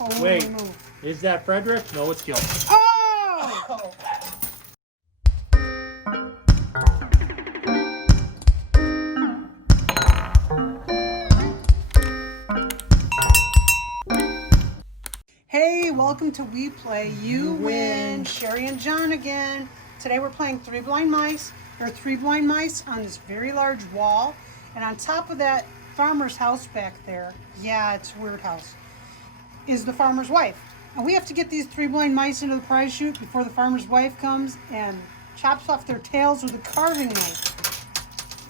Oh, Wait, no. is that Frederick? No, it's Gil. Oh! Hey, welcome to We Play, You Win. Sherry and John again. Today we're playing Three Blind Mice. There are three blind mice on this very large wall. And on top of that farmer's house back there, yeah, it's a weird house, is the farmer's wife. And we have to get these three blind mice into the prize chute before the farmer's wife comes and chops off their tails with a carving knife.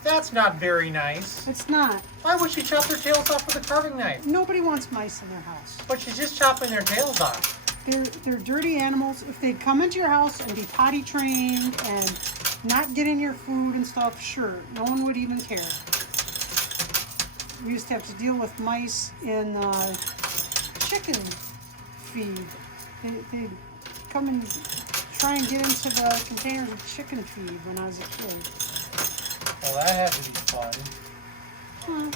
That's not very nice. It's not. Why would she chop their tails off with a carving knife? Nobody wants mice in their house. But she's just chopping their tails off. They're dirty animals. If they'd come into your house and be potty trained and not get in your food and stuff, sure, no one would even care. We used to have to deal with mice in chicken feed. They'd come and try and get into the containers of chicken feed when I was a kid. Well, that had to be fun. Well,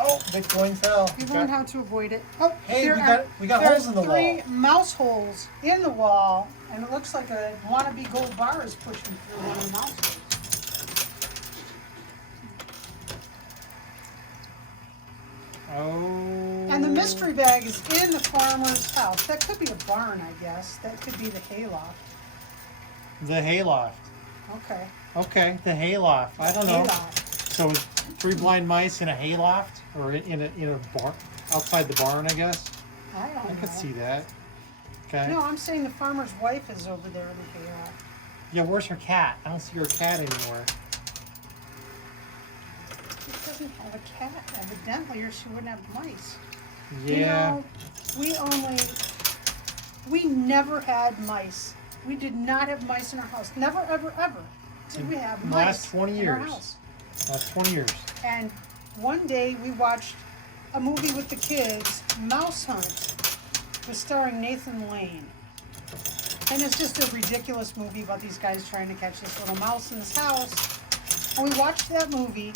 Oh, Bitcoin fell. we learned how to avoid it. Oh, Hey, there we got there's holes in the three wall. mouse holes in the wall, and it looks like a wannabe gold bar is pushing through one of the mouse holes. Oh. And the mystery bag is in the farmer's house. That could be a barn, I guess. That could be the hayloft. The hayloft. Okay. Okay, the hayloft. I don't know. Hayloft. So is three blind mice in a hayloft or in a barn outside the barn? I guess. I don't know. I could see that. Okay. No, I'm saying the farmer's wife is over there in the hayloft. Yeah, where's her cat? I don't see her cat anymore. She doesn't have a cat, evidently, or she wouldn't have mice. Yeah. You know, we never had mice. We did not have mice in our house. Never, ever, ever did we have In the mice last 20 in our years. house. Last 20 years. And one day we watched a movie with the kids, Mouse Hunt, was starring Nathan Lane. And it's just a ridiculous movie about these guys trying to catch this little mouse in this house. And we watched that movie,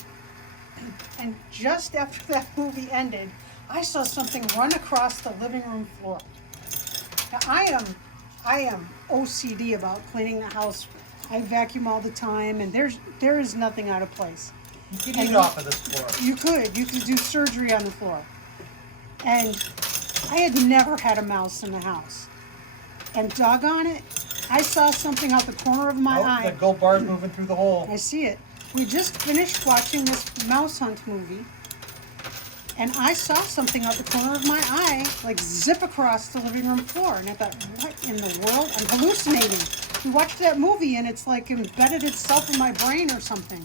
and just after that movie ended, I saw something run across the living room floor. Now I am OCD about cleaning the house. I vacuum all the time, and there is nothing out of place. You can eat off of this floor. You could do surgery on the floor. And I had never had a mouse in the house. And doggone it, I saw something out the corner of my eye. The gold bar's moving through the hole. I see it. We just finished watching this Mouse Hunt movie, and I saw something out the corner of my eye, like zip across the living room floor. And I thought, what in the world? I'm hallucinating. We watched that movie, and it's like embedded itself in my brain or something.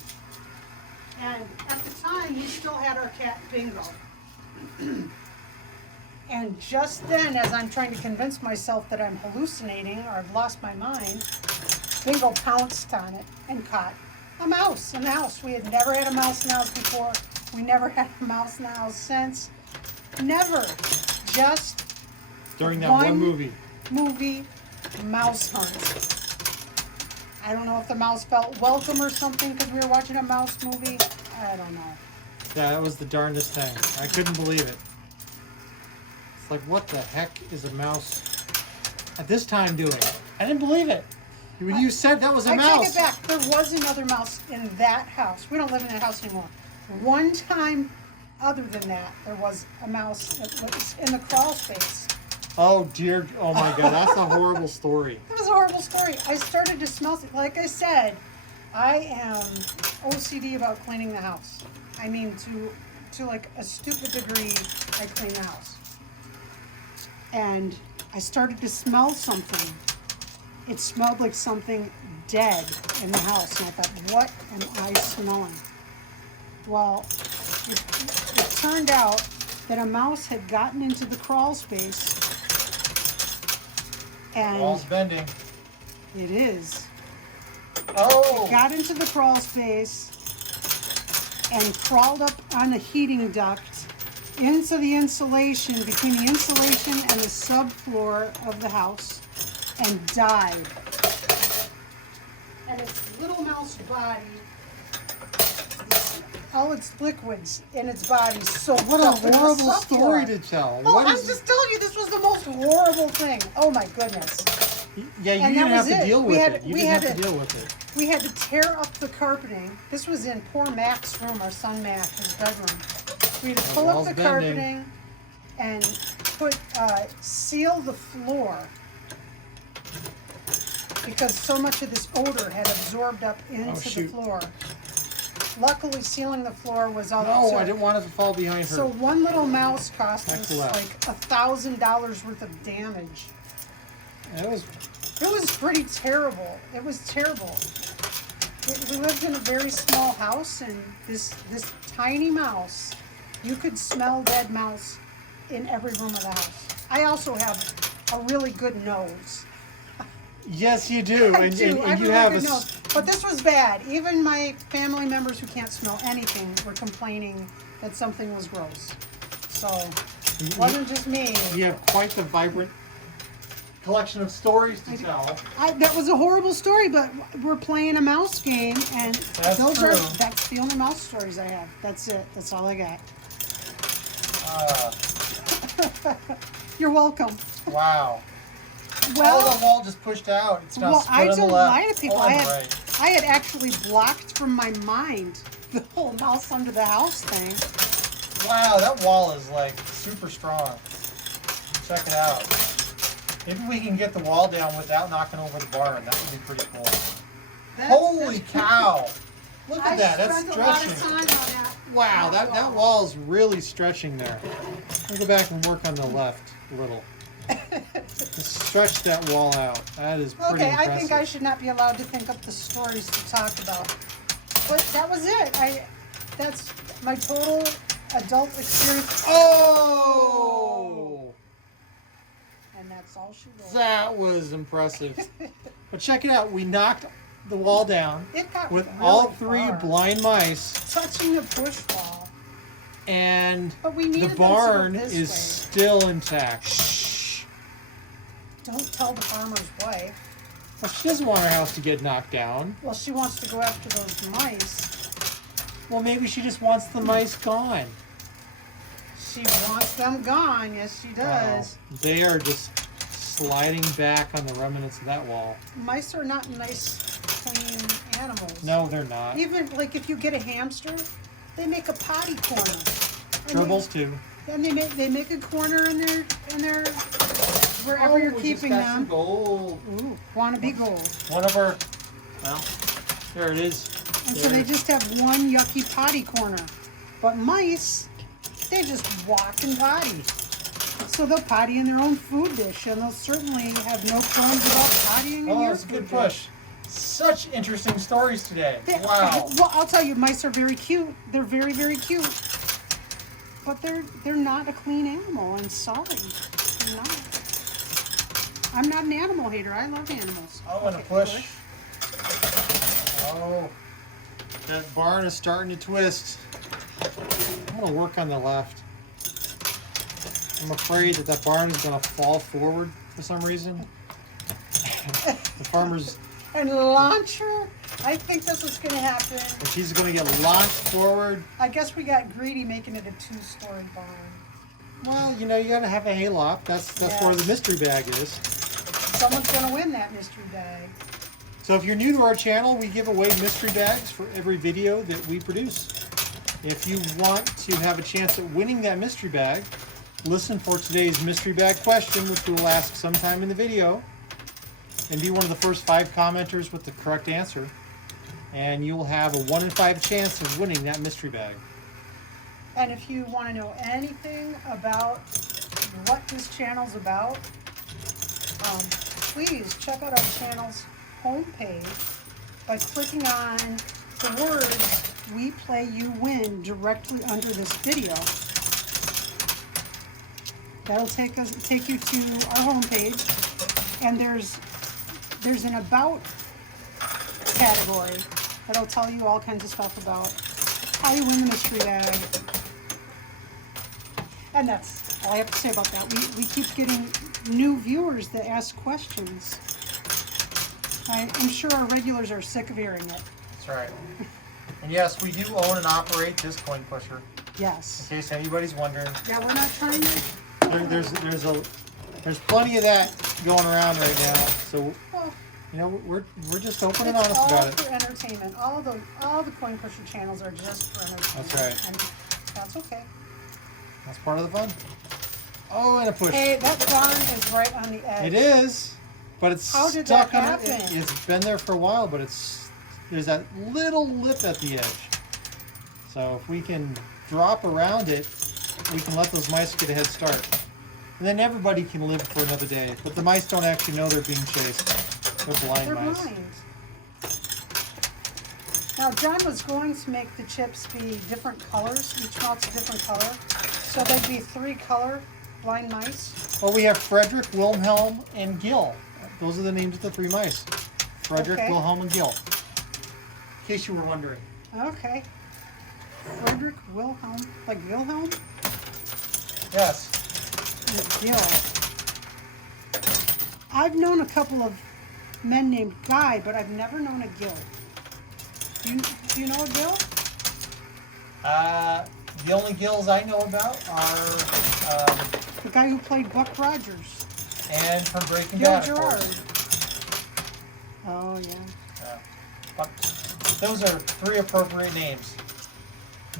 And at the time, we still had our cat Bingo. And just then, as I'm trying to convince myself that I'm hallucinating or I've lost my mind, Bingo pounced on it and caught a mouse in the house. We had never had a mouse in the house before. We never had a mouse in the house since. Never. Just During that one movie. Mouse Hunt. I don't know if the mouse felt welcome or something because we were watching a mouse movie. I don't know. Yeah, that was the darndest thing. I couldn't believe it. It's like, what the heck is a mouse at this time doing? I didn't believe it. When you said that was a mouse. I take it back. There was another mouse in that house. We don't live in that house anymore. One time, other than that, there was a mouse that was in the crawl space. Oh dear, oh my God, that's a horrible story. It was a horrible story. I started to smell it. Like I said, I am OCD about cleaning the house. I mean, to like a stupid degree, I clean the house. And I started to smell something. It smelled like something dead in the house. And I thought, what am I smelling? Well, it turned out that a mouse had gotten into the crawl space. And Wall's bending. it is. Oh! Got into the crawl space and crawled up on the heating duct into the insulation, between the insulation and the subfloor of the house, and died. And its little mouse body all its liquids in its body soaked What up a in the horrible subfloor. story to tell. Oh, What I'm is just telling you, this was the most horrible thing. Oh my goodness. Yeah, you And didn't that have was to it. deal We with had- it. You we didn't had have to to- deal with it. We had to tear up the carpeting. This was in poor Mac's room, our son Mac, his bedroom. We had to The pull up wall's the bending. carpeting and seal the floor because so much of this odor had absorbed up into the shoot. floor. Luckily, sealing the floor was all it No, took. I didn't want it to fall behind her. So one little mouse cost Back us to left. like $1,000 worth of damage. It was It was pretty terrible. It was terrible. We lived in a very small house, and this tiny mouse, you could smell dead mouse in every room of the house. I also have a really good nose. yes, you do, I and, do. and, I and have you a have really a good nose. But this was bad. Even my family members who can't smell anything were complaining that something was gross. So it wasn't just me. You have quite the vibrant collection of stories to tell. That was a horrible story, but we're playing a mouse game, and That's true. that's the only mouse stories I have. That's it. That's all I got. You're welcome. Wow. Well, the wall just pushed out. It's not I split on don't the left. lie to people. Oh, I on the had right. I had actually blocked from my mind the whole mouse under the house thing. Wow, that wall is like super strong. Check it out. Maybe we can get the wall down without knocking over the barn. That would be pretty cool. Holy cow! Look at that. That's spent a lot stretching. of time on that. Wow, that wall is really stretching there. We'll go back and work on the left a little. Just stretch that wall out. That is pretty Okay, impressive. I think I should not be allowed to think up the stories to talk about. But that was it. That's my total adult experience. Oh! And that's all she wrote. That was impressive. But check it out. We knocked the wall down It got with really all three far. blind mice, Touching the push wall. and But we the needed them to go barn this is way. still intact. Don't tell the farmer's wife. Well, she doesn't want her house to get knocked down. Well, she wants to go after those mice. Well, maybe she just wants the mice gone. She wants them gone. Yes, she does. Wow. They are just sliding back on the remnants of that wall. Mice are not nice, clean animals. No, they're not. Even like if you get a hamster, they make a potty corner. Gerbils too. And they make a corner in their wherever you're keeping them. Gold. Ooh, wanna be gold. One of our, well, there it is. And so they just have one yucky potty corner. But mice, they just walk and potty. So they'll potty in their own food dish, and they'll certainly have no qualms about pottying in Oh, your that's a food good push. Such interesting stories today. dish. Wow. Well, I'll tell you, mice are very cute. They're very, very cute. But they're not a clean animal. I'm sorry. They're not. I'm not an animal hater. I love animals. I'm gonna push. Oh, that barn is starting to twist. I'm gonna work on the left. I'm afraid that barn is gonna fall forward for some reason. The farmer's, And launch her? I think that's what's going to happen. and she's gonna get launched forward. I guess we got greedy making it a 2-story barn. Well, you know, you gotta have a hayloft. That's where the mystery bag is. Someone's going to win that mystery bag. So if you're new to our channel, we give away mystery bags for every video that we produce. If you want to have a chance at winning that mystery bag, listen for today's mystery bag question, which we will ask sometime in the video, and be one of the first 5 commenters with the correct answer. And you will have a 1 in 5 chance of winning that mystery bag. And if you want to know anything about what this channel's about, please check out our channel's homepage by clicking on the words "We Play You Win" directly under this video. That'll take you to our homepage, and there's an about category that'll tell you all kinds of stuff about how you win the mystery bag. And that's all I have to say about that. We keep getting new viewers that ask questions. I'm sure our regulars are sick of hearing it. That's right. And yes, we do own and operate this coin pusher. Yes. In case anybody's wondering. Yeah, we're not trying to. There's plenty of that going around right now. So Well, you know we're just open and honest about it. It's all for entertainment. All the coin pusher channels are just for entertainment. That's right. And that's okay. That's part of the fun. Oh, and a push. Hey, that barn is right on the edge. It is, but it's How did stuck that on happen? It's been there for a while, but there's that little lip at the edge. So if we can drop around it, we can let those mice get a head start. And then everybody can live for another day. But the mice don't actually know they're being chased. They're blind mice. Blind. Now, John was going to make the chips be different colors. Each mouse a different color. So there'd be 3 color blind mice. Well, we have Frederick, Wilhelm, and Gil. Those are the names of the 3 mice. Frederick, Okay. Wilhelm, and Gil. In case you were wondering. Okay. Frederick Wilhelm. Like Wilhelm? Yes. And Gil. I've known a couple of men named Guy, but I've never known a Gil. Do you know a Gil? The only Gils I know about are The guy who played Buck Rogers. and from Breaking Gil Bad, of Gerard. course. Oh, yeah. But those are 3 appropriate names.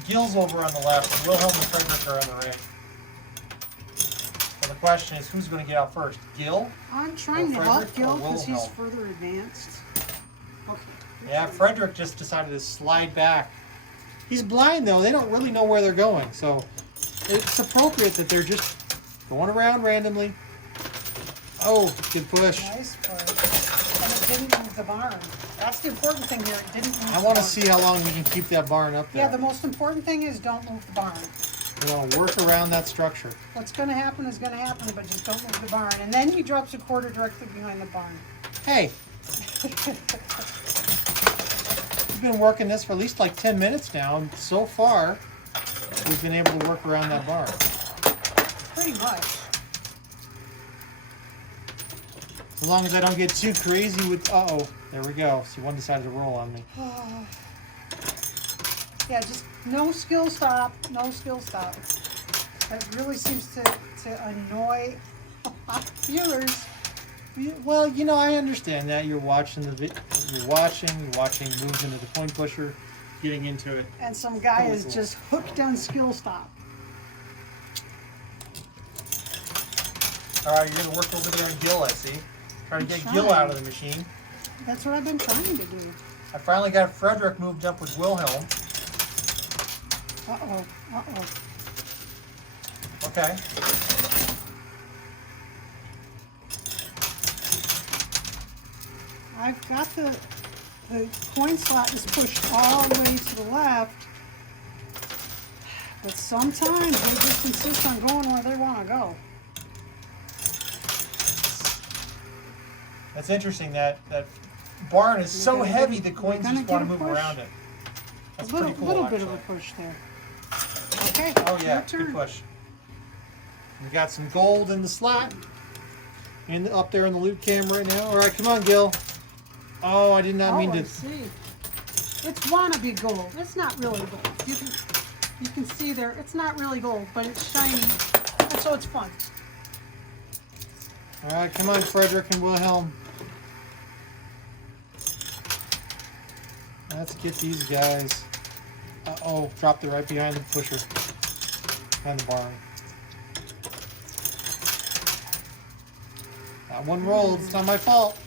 Gil's over on the left, and Wilhelm and Frederick are on the right. So the question is, who's going to get out first? Gil? I'm trying to Or help Frederick Gil or because he's Wilhelm? further advanced. Okay. Yeah, Frederick just decided to slide back. He's blind, though. They don't really know where they're going. So it's appropriate that they're just going around randomly. Oh, good push. Nice push. And it didn't move the barn. That's the important thing here. It didn't move I the want to barn. see how long we can keep that barn up there. Yeah, the most important thing is don't move the barn. We want to work around that structure. What's going to happen is going to happen, but just don't move the barn. And then he drops a quarter directly behind the barn. Hey, we've been working this for at least like 10 minutes now, and so far, we've been able to work around that barn. Pretty much. As long as I don't get too crazy with, uh-oh, there we go. See, one decided to roll on me. Yeah, just no skill stop. No skill stop. That really seems to annoy viewers. Well, you know, I understand that. You're watching you're watching movement of the coin pusher, getting into it. And some guy is just hooked on skill stop. All right, you're going to work over there on Gil, I see. Try to get trying. Gil out of the machine. That's what I've been trying to do. I finally got Frederick moved up with Wilhelm. Uh-oh. Uh-oh. Okay. I've got the coin slot is pushed all the way to the left. But sometimes they just insist on going where they want to go. That's interesting. That barn is so gonna heavy, get- the coins we're gonna just want to get a move push. around it. That's A little, pretty cool, little actually. bit of a push there. Okay. Oh yeah, your good turn. push. We got some gold in the slot, up there in the loot cam right now. All right, come on, Gil. Oh, I did not mean I to. see. It's wannabe gold. It's not really gold. You can see there. It's not really gold, but it's shiny, and so it's fun. All right, come on, Frederick and Wilhelm. Let's get these guys. Uh-oh, dropped it right behind the pusher. Behind the barn. That one rolled. It's not my fault.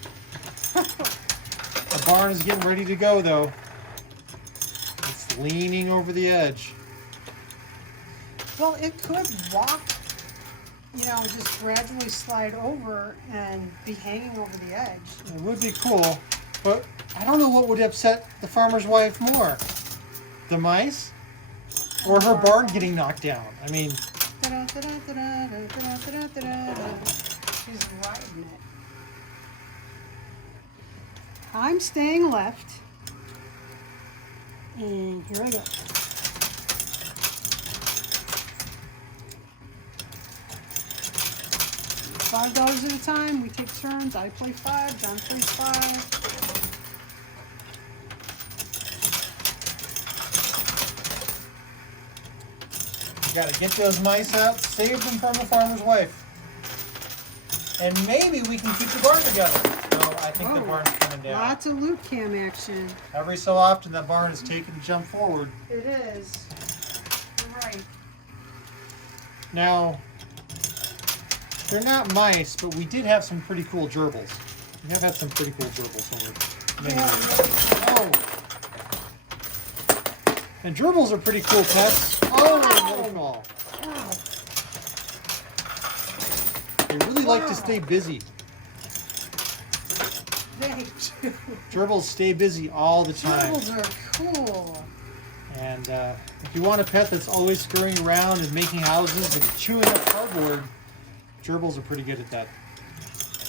The barn is getting ready to go, though. It's leaning over the edge. Well, it could walk, you know, just gradually slide over and be hanging over the edge. It would be cool, but I don't know what would upset the farmer's wife more. The mice? Or her barn getting knocked down? I mean... She's riding it. I'm staying left. And here I go. 5 dollars at a time. We take turns. I play 5. John plays 5. You gotta get those mice out, save them from the farmer's wife. And maybe we can keep the barn together. No, I think the barn's coming down. Lots of loot cam action. Every so often that barn is taking a jump forward. It is. All right. Now, they're not mice, but we did have some pretty cool gerbils. We have had some pretty cool gerbils over many years. Oh! And gerbils are pretty cool pets. Oh, waterfall. Wow. They really like to stay busy. They do. Gerbils stay busy all the time. Gerbils are cool. And if you want a pet that's always scurrying around and making houses and chewing up cardboard, gerbils are pretty good at that.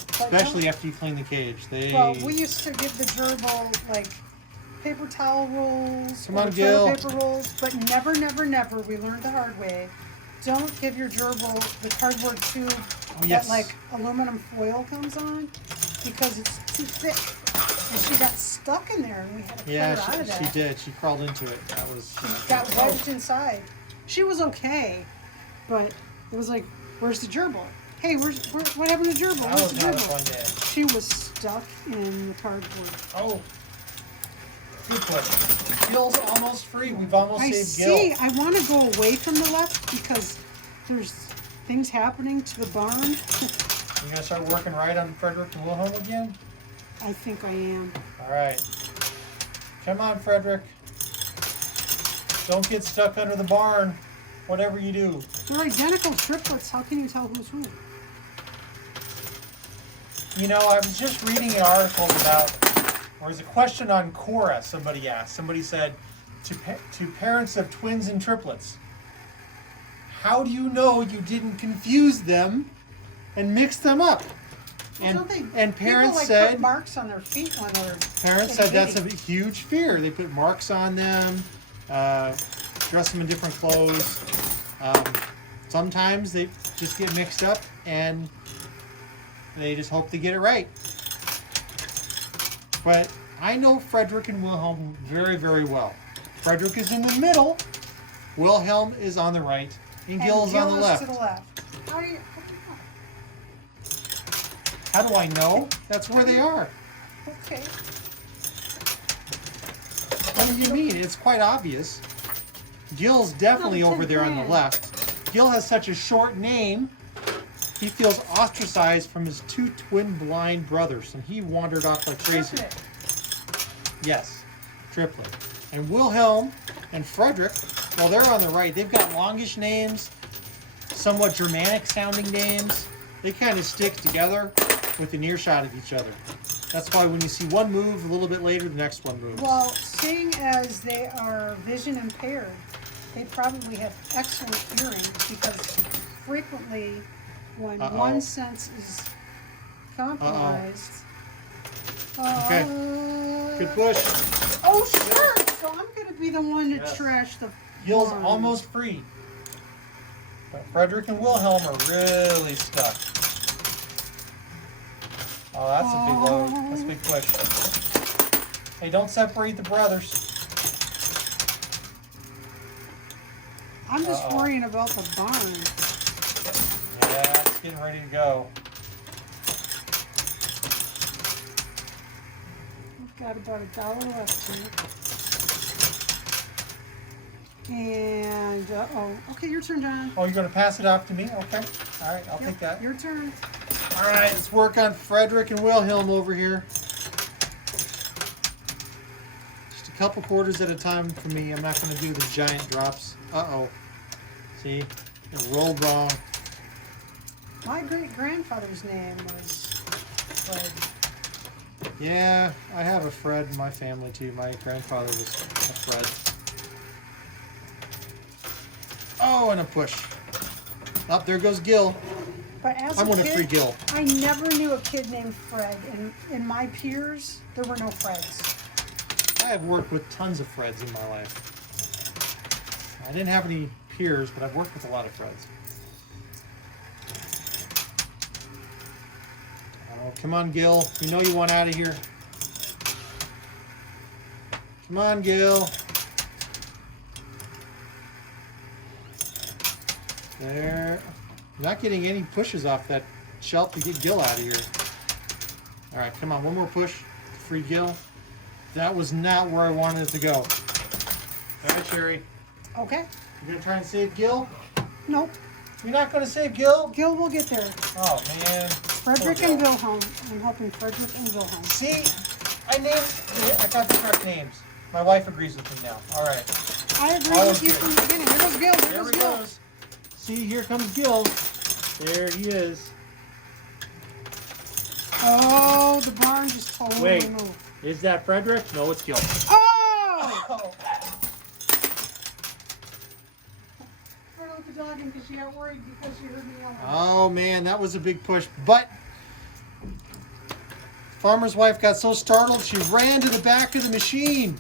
Especially after you clean the cage. Well, we used to give the gerbil like paper towel rolls, Come on, or Gil. toilet paper rolls, but never, never, never, we learned the hard way. Don't give your gerbil the cardboard tube that like aluminum foil comes on, because it's too thick. And she got stuck in there, and we had to pull her out of that. She did. She crawled into it. That was. She got wedged inside. She was okay, but it was like, where's the gerbil? Hey, what happened to the gerbil? That Where's was the not a gerbil? fun day. She was stuck in the cardboard. Oh. Good play. Gil's almost free. We've almost saved Gil. See, I want to go away from the left because there's things happening to the barn. You gonna start working right on Frederick and Wilhelm again? I think I am. All right. Come on, Frederick. Don't get stuck under the barn, whatever you do. They're identical triplets. How can you tell who's who? You know, I was just reading an article about, there was a question on Quora somebody asked. Somebody said, to parents of twins and triplets, how do you know you didn't confuse them and mix them up? Well, And parents people, said, put marks on their feet when they're parents said that's a huge fear. They put marks on them, dress them in different clothes. Sometimes they just get mixed up and they just hope they get it right. But I know Frederick and Wilhelm very, very well. Frederick is in the middle, Wilhelm is on the right, and Gil is on the left. To the left. How do you know? How do I know? That's where they are. Okay. What do you mean? It's quite obvious. Gil's definitely over there on the left. Gil has such a short name, he feels ostracized from his two twin blind brothers, and he wandered off like crazy. Triplet. Yes, triplet. And Wilhelm and Frederick, well, they're on the right. They've got longish names, somewhat Germanic sounding names. They kind of stick together with an earshot of each other. That's why when you see one move, a little bit later, the next one moves. Well, seeing as they are vision impaired, they probably have excellent hearing, because frequently when one sense is compromised... Okay. Good push. Oh, sure! So I'm going to be the one to trash the Gil's barn. almost free. But Frederick and Wilhelm are really stuck. Oh, that's a big load. That's a big push. Hey, don't separate the brothers. I'm just worrying about the barn. Yeah, it's getting ready to go. We've got about $1 left here. And, okay, your turn, John. Oh, you're going to pass it off to me? Okay. All right, I'll take that. Your turn. All right, let's work on Frederick and Wilhelm over here. Just a couple quarters at a time for me. I'm not going to do the giant drops. Uh-oh. See? It rolled wrong. My great-grandfather's name was Fred. Yeah, I have a Fred in my family, too. My grandfather was a Fred. Oh, and a push. Up there goes Gil. But as I'm a going to free kid, Gil. I never knew a kid named Fred, and in my peers, there were no Freds. I have worked with tons of Freds in my life. I didn't have any peers, but I've worked with a lot of Freds. Oh, come on, Gil. You know you want out of here. Come on, Gil. There. Not getting any pushes off that shelf to get Gil out of here. All right, come on, one more push. Free Gil. That was not where I wanted it to go. All right, Sherry. Okay. You gonna try and save Gil? Nope. You're not gonna save Gil? Gil will get there. Oh man. Frederick and Wilhelm. I'm helping Frederick and Wilhelm. See, I got the correct names. My wife agrees with me now. All right. I agree with you from the beginning. Here goes Gil. Here goes Gil. See, here comes Gil. There he is. Oh, the barn just totally moved. Is that Frederick? No, it's Gil. Oh! I looked at the dog because she got worried because she heard me yelling. Oh man, that was a big push. But farmer's wife got so startled she ran to the back of the machine.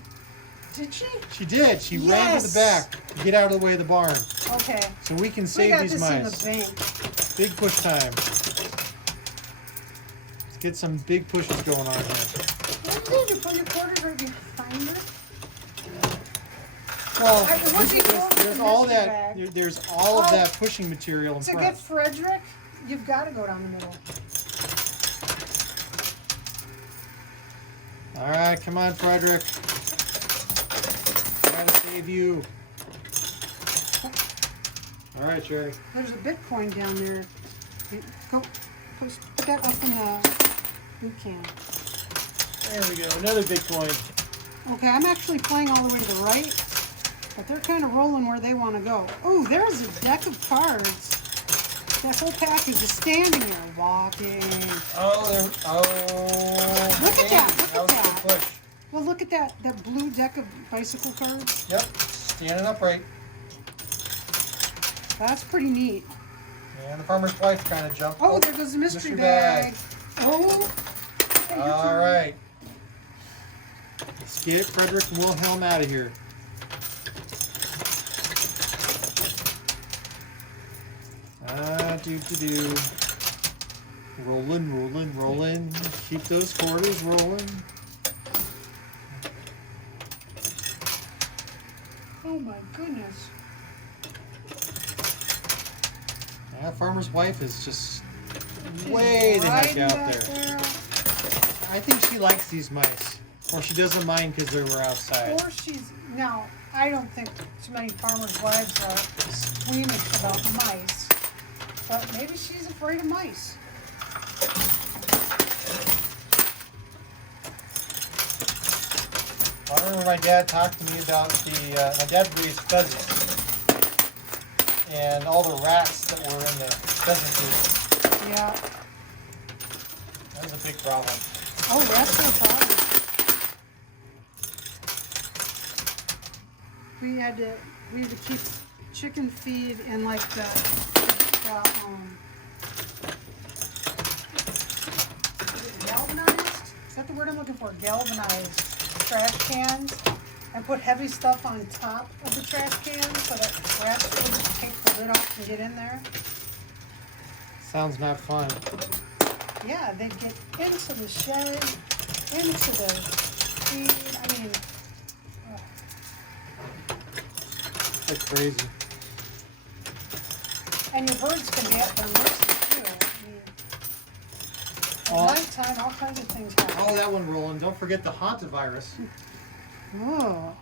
Did she? She did. She ran to the back to get out of the way of the barn. Okay. So we can save these mice. In the bank. Big push time. Let's get some big pushes going on here. What did you put your quarters right behind her? Well, there's all of that pushing material in to front. get Frederick, you've got to go down the middle. All right, come on, Frederick. Gotta save you. All right, Sherry. There's a Bitcoin down there. Go, put that up in the food can. There we go, another Bitcoin. Okay, I'm actually playing all the way to the right, but they're kind of rolling where they want to go. Oh, there's a deck of cards. That whole package is standing there, walking. Look at that, look at that. Push. Well, look at that blue deck of bicycle cards. Yep, standing upright. That's pretty neat. And the farmer's wife kind of jumped. Oh, there goes the mystery bag. Oh. Okay, all right. Let's get Frederick and Wilhelm out of here. Do. Rolling. Keep those quarters rolling. Oh my goodness. That farmer's wife is just way the heck out there. I think she likes these mice. Or she doesn't mind because they were outside. Or now, I don't think too many farmers' wives are squeamish about mice. But maybe she's afraid of mice. I remember my dad talked to me about my dad raised pheasants. And all the rats that were in the pheasant coop. Yeah. That was a big problem. Oh, that's no problem. We had to keep chicken feed in like the galvanized? Is that the word I'm looking for? Galvanized trash cans, and put heavy stuff on top of the trash cans so that rats wouldn't take the lid off and get in there. Sounds not fun. Yeah, they'd get into the shed, into the feed. I mean, That's crazy. and your birds can be at their mercy too. I mean, at nighttime, all kinds of things happen. Oh, that one rolling. Don't forget the hantavirus. Oh.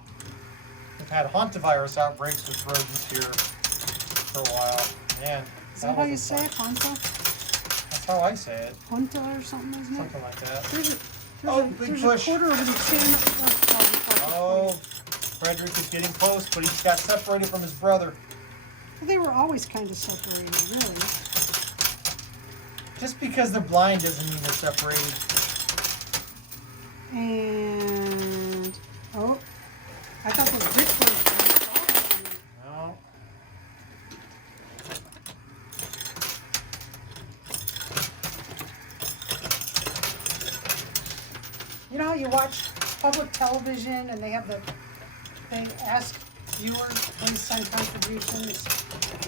We've had hantavirus outbreaks with rodents here for a while. Man, Is that how you say it, Hunta? That's how I say it. Hunta or something, isn't it? Something like that. There's Big a push. quarter over the chin. Oh, Frederick is getting close, but he's got separated from his brother. Well, they were always kind of separated, really. Just because they're blind doesn't mean they're separated. And I thought those big birds were No. You know how you watch public television and they ask viewers, please send contributions.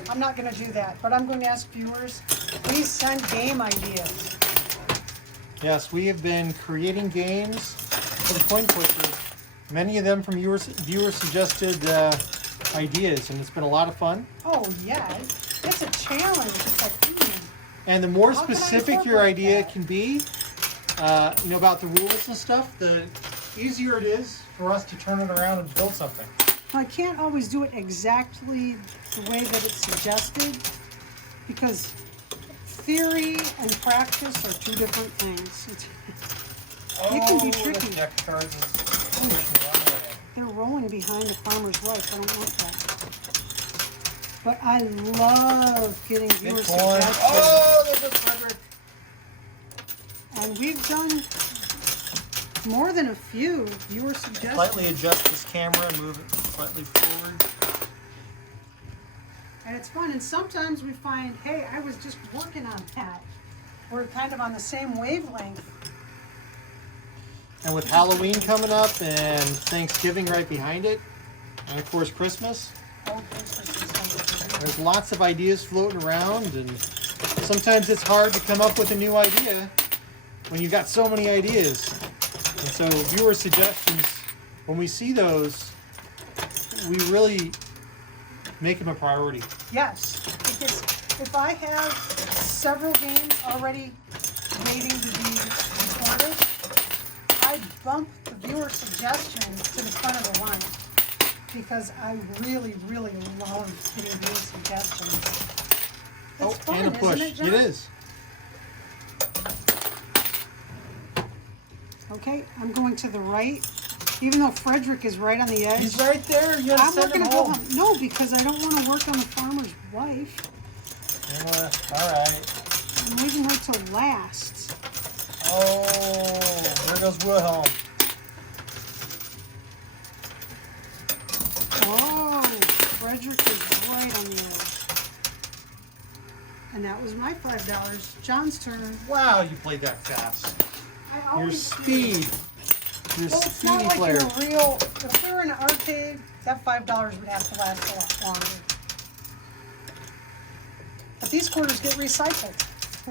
I'm not going to do that, but I'm going to ask viewers, please send game ideas. Yes, we have been creating games for the coin pushers. Many of them from viewer suggested ideas, and it's been a lot of fun. Oh, yeah. It's a challenge. It's like, And the more How can I specific your incorporate idea that? can be, about the rules and stuff, the easier it is for us to turn it around and build something. I can't always do it exactly the way that it's suggested because theory and practice are two different things. It can be tricky. The deck of cards is pushing the wrong way. They're rolling behind the farmer's wife. I don't want that. But I love getting viewer Big suggestions. Oh, there goes Frederick. And we've done more than a few viewer suggestions. Slightly adjust this camera and move it slightly forward. And it's fun. And sometimes we find, hey, I was just working on that. We're kind of on the same wavelength. And with Halloween coming up and Thanksgiving right behind it, and of course Christmas, there's lots of ideas floating around, and sometimes it's hard to come up with a new idea when you've got so many ideas. And so viewer suggestions, when we see those, we really make them a priority. Yes, because if I have several games already waiting to be recorded, I bump the viewer suggestions to the front of the line because I really, really love getting viewer suggestions. It's fun, and a push. isn't it, John? It is. Okay, I'm going to the right. Even though Frederick is right on the edge. He's right there. You gotta I'm send not going him to go home. home. No, because I don't want to work on the farmer's wife. All right. I'm leaving her till last. Oh, there goes Wilhelm. Oh, Frederick is right on the edge. And that was my $5. John's turn. Wow, you played that fast. I Your always speed. Your Well, it's not speedy like player. in a real. If we were in an arcade, that $5 would have to last a lot longer. But these quarters get recycled.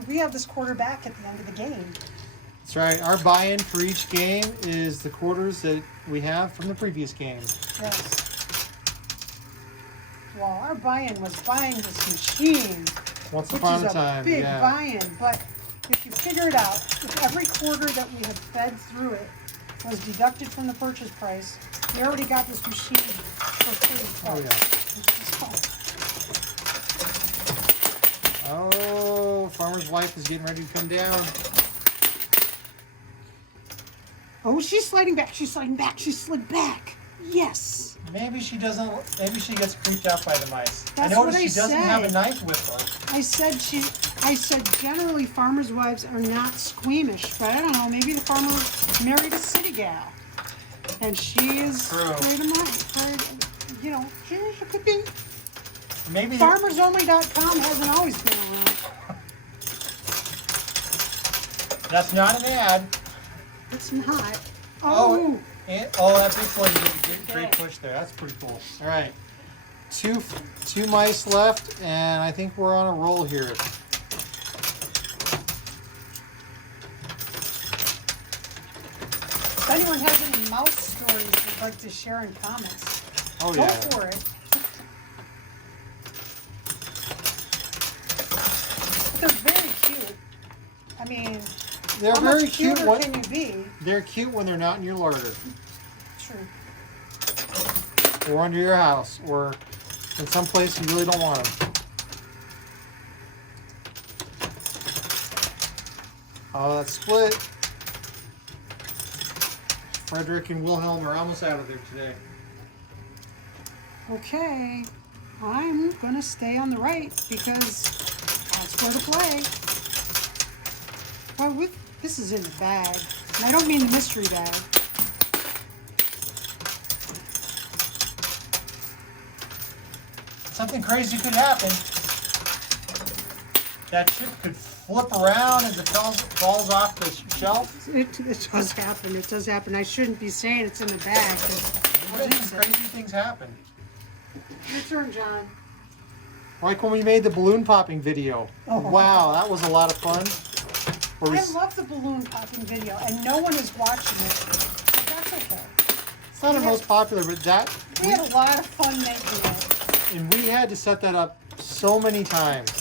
We have this quarter back at the end of the game. That's right. Our buy-in for each game is the quarters that we have from the previous game. Yes. Well, our buy-in was buying this machine, Once which upon is a time, big yeah. buy-in. But if you figure it out, if every quarter that we had fed through it was deducted from the purchase price, we already got this machine for free. Oh yeah. Oh, farmer's wife is getting ready to come down. Oh, she's sliding back. She's sliding back. She slid back. Yes. Maybe she doesn't. Maybe she gets creeped out by the mice. That's I noticed what I she doesn't have a said. knife with her. I said generally farmers' wives are not squeamish, but I don't know. Maybe the farmer married a city gal, and she is True. afraid of mine. You know, she could be. Maybe FarmersOnly.com hasn't always been around. that's not an ad. It's not. Oh, that big one. Great Okay. push there. That's pretty cool. All right, two mice left, and I think we're on a roll here. If anyone has any mouse stories they'd like to share in comments, Oh go yeah. for it. They're very cute. I mean, They're how very much cute. cuter can you be? They're cute when they're not in your larder, True. or under your house, or in some place you really don't want them. Oh, that's split. Frederick and Wilhelm are almost out of there today. Okay, I'm gonna stay on the right because that's where to play. Well, this is in the bag, and I don't mean the mystery bag. Something crazy could happen. That chip could flip around as it falls off the shelf. It does happen. It does happen. I shouldn't be saying it's in the bag. 'Cause What if some crazy things happen? Your turn, John. Like when we made the balloon popping video. Oh. Wow, that was a lot of fun. Where we, I love the balloon popping video, and no one is watching it. But that's okay. it's not our most popular, but We had a lot of fun making it. and we had to set that up so many times.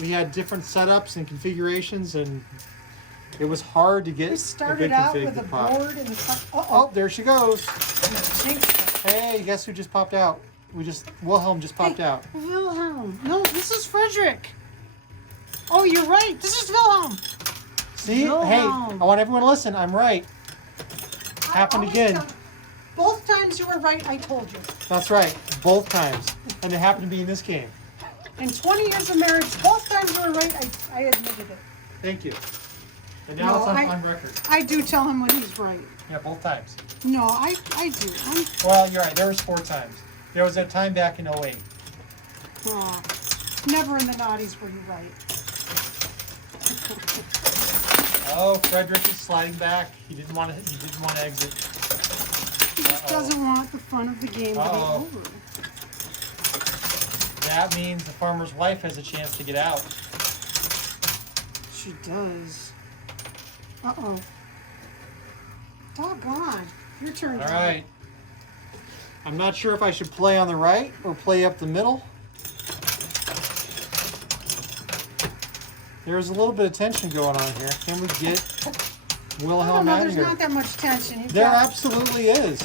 We had different setups and configurations, and it was hard to get We started out with a board in the front. Oh, there she goes. Jinxed it. Hey, guess who just popped out? Wilhelm just popped out. Wilhelm. No, this is Frederick. Oh, you're right. This is Wilhelm. See? Wilhelm. Hey, I want everyone to listen. I'm right. Happened again. Both times you were right, I told you. That's right. Both times. And it happened to be in this game. In 20 years of marriage, both times you were right, I admitted it. Thank you. And now it's on record. I do tell him when he's right. Yeah, both times. No, I do. Well, you're right. There was 4 times. There was a time back in 08. Never in the naughties were you right. Oh, Frederick is sliding back. He didn't want to exit. He just doesn't want the fun of the game to be over. That means the farmer's wife has a chance to get out. She does. Uh-oh. Doggone. Your turn. All right. I'm not sure if I should play on the right or play up the middle. There's a little bit of tension going on here. Can we get Wilhelm out of here? There's not that much tension. There absolutely is.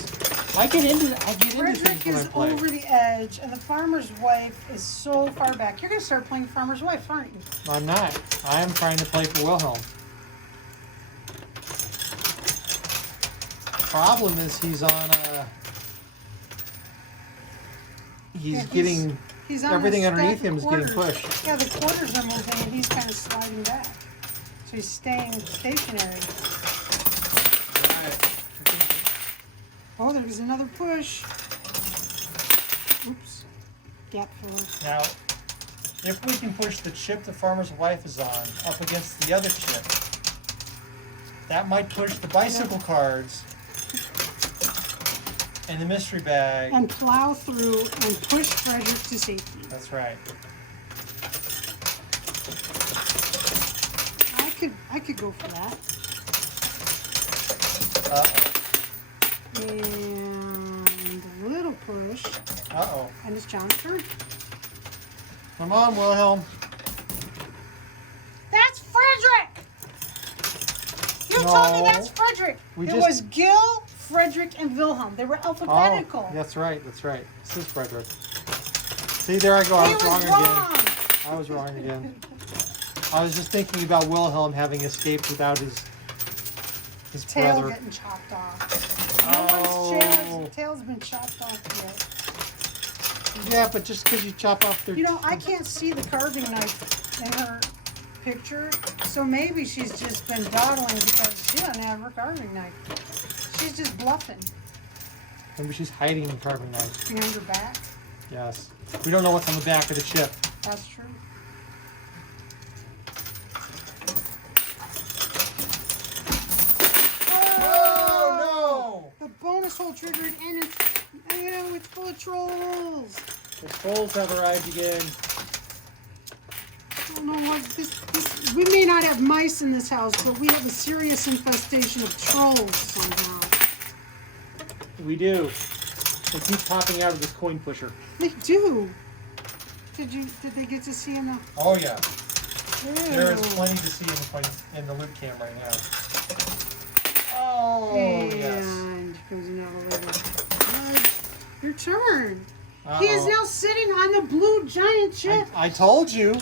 I get into things Frederick when I is play. over the edge, and the farmer's wife is so far back. You're going to start playing farmer's wife, aren't you? I'm not. I am trying to play for Wilhelm. Problem is he's on a... He's getting... everything underneath him is getting pushed. Yeah, the quarters are moving, and he's kind of sliding back. So he's staying stationary. Right. Oh, there's another push. Oops. Gap filler. Now, if we can push the chip the farmer's wife is on up against the other chip, that might push the bicycle cards and the mystery bag. And plow through and push Frederick to safety. That's right. I could go for that. Uh-oh. And a little push. Uh-oh. And it's John's turn. Come on, Wilhelm. That's Frederick! You told me that's Frederick. It was Gil, Frederick, and Wilhelm. They were alphabetical. Oh, that's right. That's right. This is Frederick. See, there I go. I was wrong again. I was wrong again. I was just thinking about Wilhelm having escaped without his tail brother. getting chopped off. No one's tail's been chopped off yet. Yeah, but just because you chop off their... You know, I can't see the carving knife in her picture, so maybe she's just been dawdling because she doesn't have her carving knife. She's just bluffing. Maybe she's hiding the carving knife. Behind her back? Yes. We don't know what's on the back of the chip. That's true. Oh, no! The bonus hole triggered, and it's full of trolls. The trolls have arrived again. I don't know what this. We may not have mice in this house, but we have a serious infestation of trolls somehow. We do. They keep popping out of this coin pusher. They do. Did they get to see enough? Oh yeah. Ew. There is plenty to see in the loot cam right now. Oh yes. And goes another level. Your turn. Uh-oh. He is now sitting on the blue giant chip. I told you.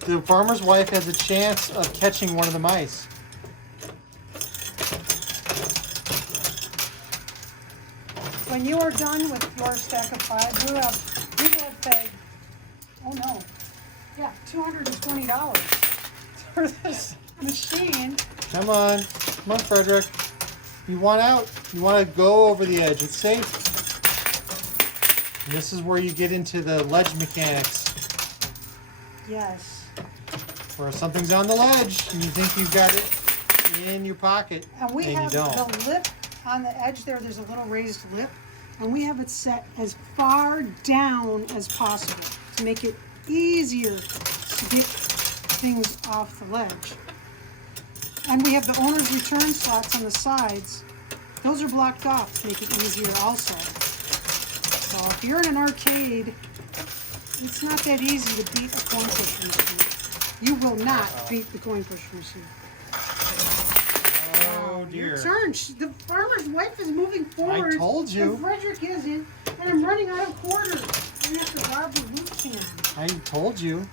The farmer's wife has a chance of catching one of the mice. When you are done with your stack of 5, we will pay, oh no, yeah, $220 for this machine. Come on, Frederick. You want out? You want to go over the edge? It's safe. And this is where you get into the ledge mechanics, Yes. where something's on the ledge and you think you've got it in your pocket, And we have you don't. the lip on the edge there. There's a little raised lip, and we have it set as far down as possible to make it easier to get things off the ledge. And we have the owner's return slots on the sides. Those are blocked off to make it easier also. So if you're in an arcade It's not that easy to beat a coin pusher machine. You will not beat the coin pusher machine. Oh dear. Your turn. The farmer's wife is moving forward. I told you. And Frederick isn't. And I'm running out of quarters. I have to rob the loot can. I told you.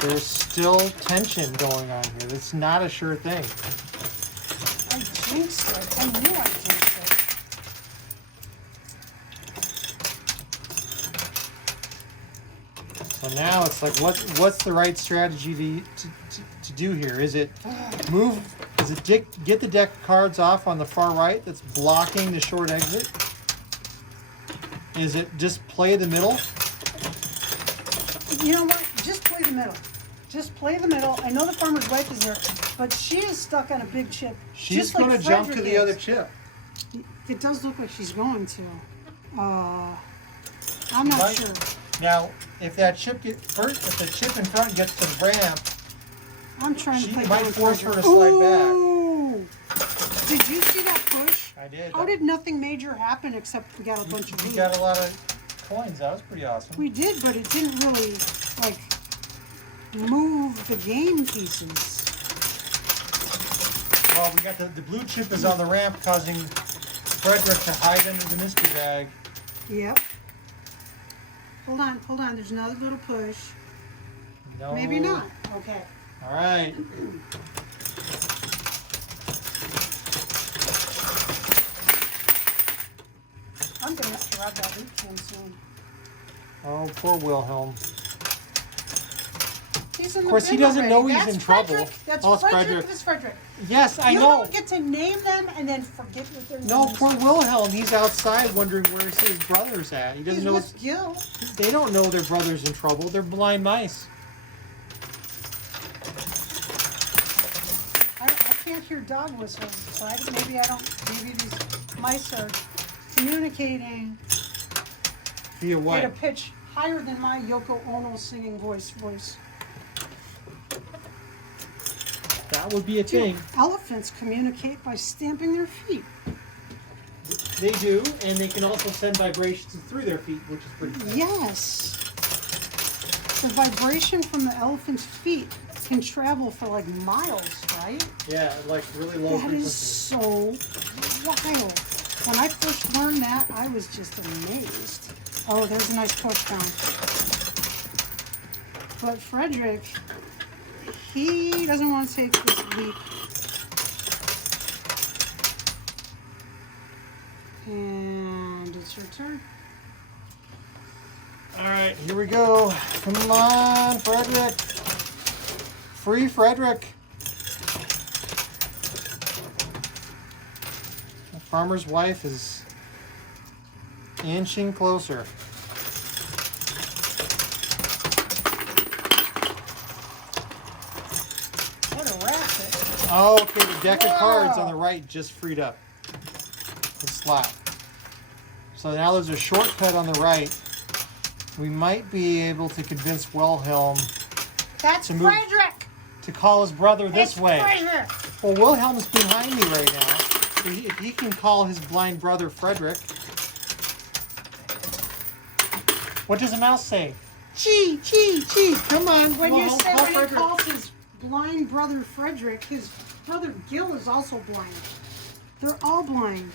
There's still tension going on here. It's not a sure thing. I jinxed it. I knew I jinxed it. So now it's like, what's the right strategy to do here? Is it move? Is it get the deck of cards off on the far right that's blocking the short exit? Is it just play the middle? You know what? Just play the middle. Just play the middle. I know the farmer's wife is there, but she is stuck on a big chip. She's just like going to jump to Frederick the is. other chip. It does look like she's going to. I'm not Right. sure. Now, if that chip if the chip in front gets to the ramp, I'm trying to she play might going force her to Frederick. slide back. Ooh. Did you see that push? I did. How did nothing major happen except we got a bunch of We loot? got a lot of coins. That was pretty awesome. We did, but it didn't really, like, move the game pieces. Well, we got the blue chip is on the ramp, causing Frederick to hide under the mystery bag. Yep. Hold on. There's another little push. No. Maybe not. Okay. All right. I'm going to have to rob that loot can soon. Oh, poor Wilhelm. He's in Of the course, he bin doesn't already. know he's That's in trouble. Frederick. That's Oh, it's Frederick. Frederick. That's Frederick. Yes, I You know. don't get to name them and then forget what their names No, poor are. Wilhelm. He's outside wondering where's his brothers at. He doesn't He's know. with Gil. They don't know their brother's in trouble. They're blind mice. I can't hear dog whistles, so maybe I don't. Maybe these mice are communicating Via at a what? pitch higher than my Yoko Ono singing voice. That would be a Do thing. elephants communicate by stamping their feet? They do, and they can also send vibrations through their feet, which is pretty cool. Yes. The vibration from the elephant's feet can travel for like miles, right? Yeah, like really low That is frequencies. so wild. When I first learned that, I was just amazed. Oh, there's a nice push down. But Frederick, he doesn't want to take this leap. And it's your turn. All right, here we go. Come on, Frederick. Free Frederick. The farmer's wife is inching closer. What a racket. Oh, okay, the deck of cards on the right just freed up. The slot. So now there's a shortcut on the right. We might be able to convince Wilhelm That's To move- Frederick. to call his brother this It's way. Frederick. Well, Wilhelm's behind me right now. If he can call his blind brother Frederick. What does a mouse say? Gee. Come on. When you Well, say call when he Frederick. calls his blind brother Frederick, his brother Gil is also blind. They're all blind.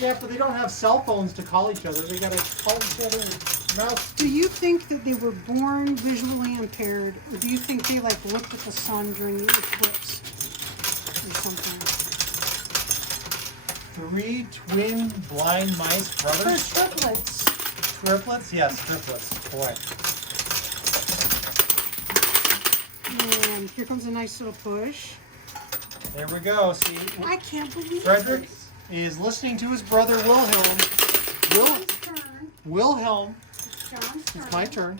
Yeah, but they don't have cell phones to call each other. They gotta call each other with mouse. Do you think that they were born visually impaired, or do you think they like looked at the sun during the eclipse or something? 3 twin blind mice They're brothers? triplets. Triplets? Yes, triplets. Boy. And here comes a nice little push. There we go. See, I can't believe Frederick this. is listening to his brother Wilhelm. John's turn. Wilhelm, It's John's turn. it's my turn.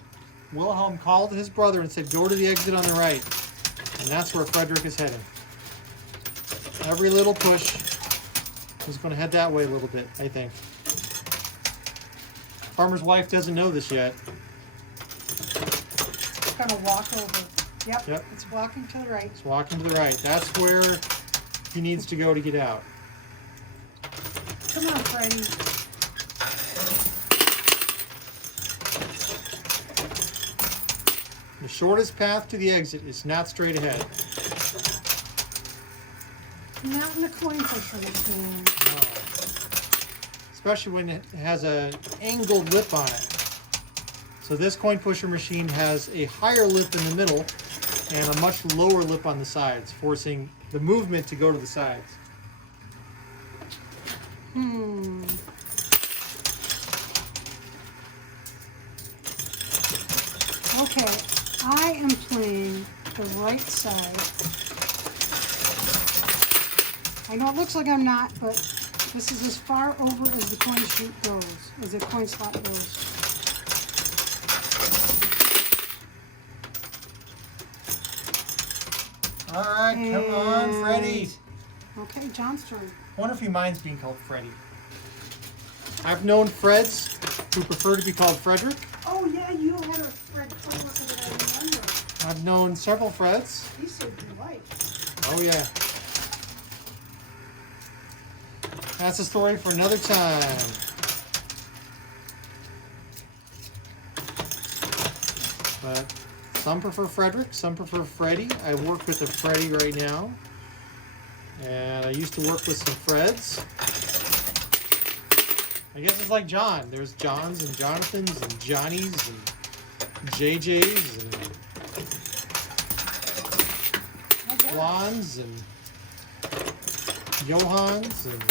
Wilhelm called his brother and said, go to the exit on the right. And that's where Frederick is heading. Every little push is going to head that way a little bit, I think. Farmer's wife doesn't know this yet. It's gonna walk over. Yep. It's walking to the right. It's walking to the right. That's where he needs to go to get out. Come on, Freddy. shortest path to the exit is not straight ahead. Not in the coin pusher machine. No. Especially when it has an angled lip on it. So this coin pusher machine has a higher lip in the middle and a much lower lip on the sides, forcing the movement to go to the sides. Okay, I am playing the right side. I know it looks like I'm not, but this is as far over as the coin chute goes, as the coin slot goes. All right, come on, Freddy. Okay, John's turn. I wonder if he minds being called Freddy. I've known Freds who prefer to be called Frederick. Oh yeah, you had a Fred coworker that I remember. I've known several Freds. He saved your life. Oh yeah. That's a story for another time. But some prefer Frederick, some prefer Freddy. I work with a Freddy right now. And I used to work with some Freds. I guess it's like John. There's Johns and Jonathans and Johnnies and JJs and Juans and Johans and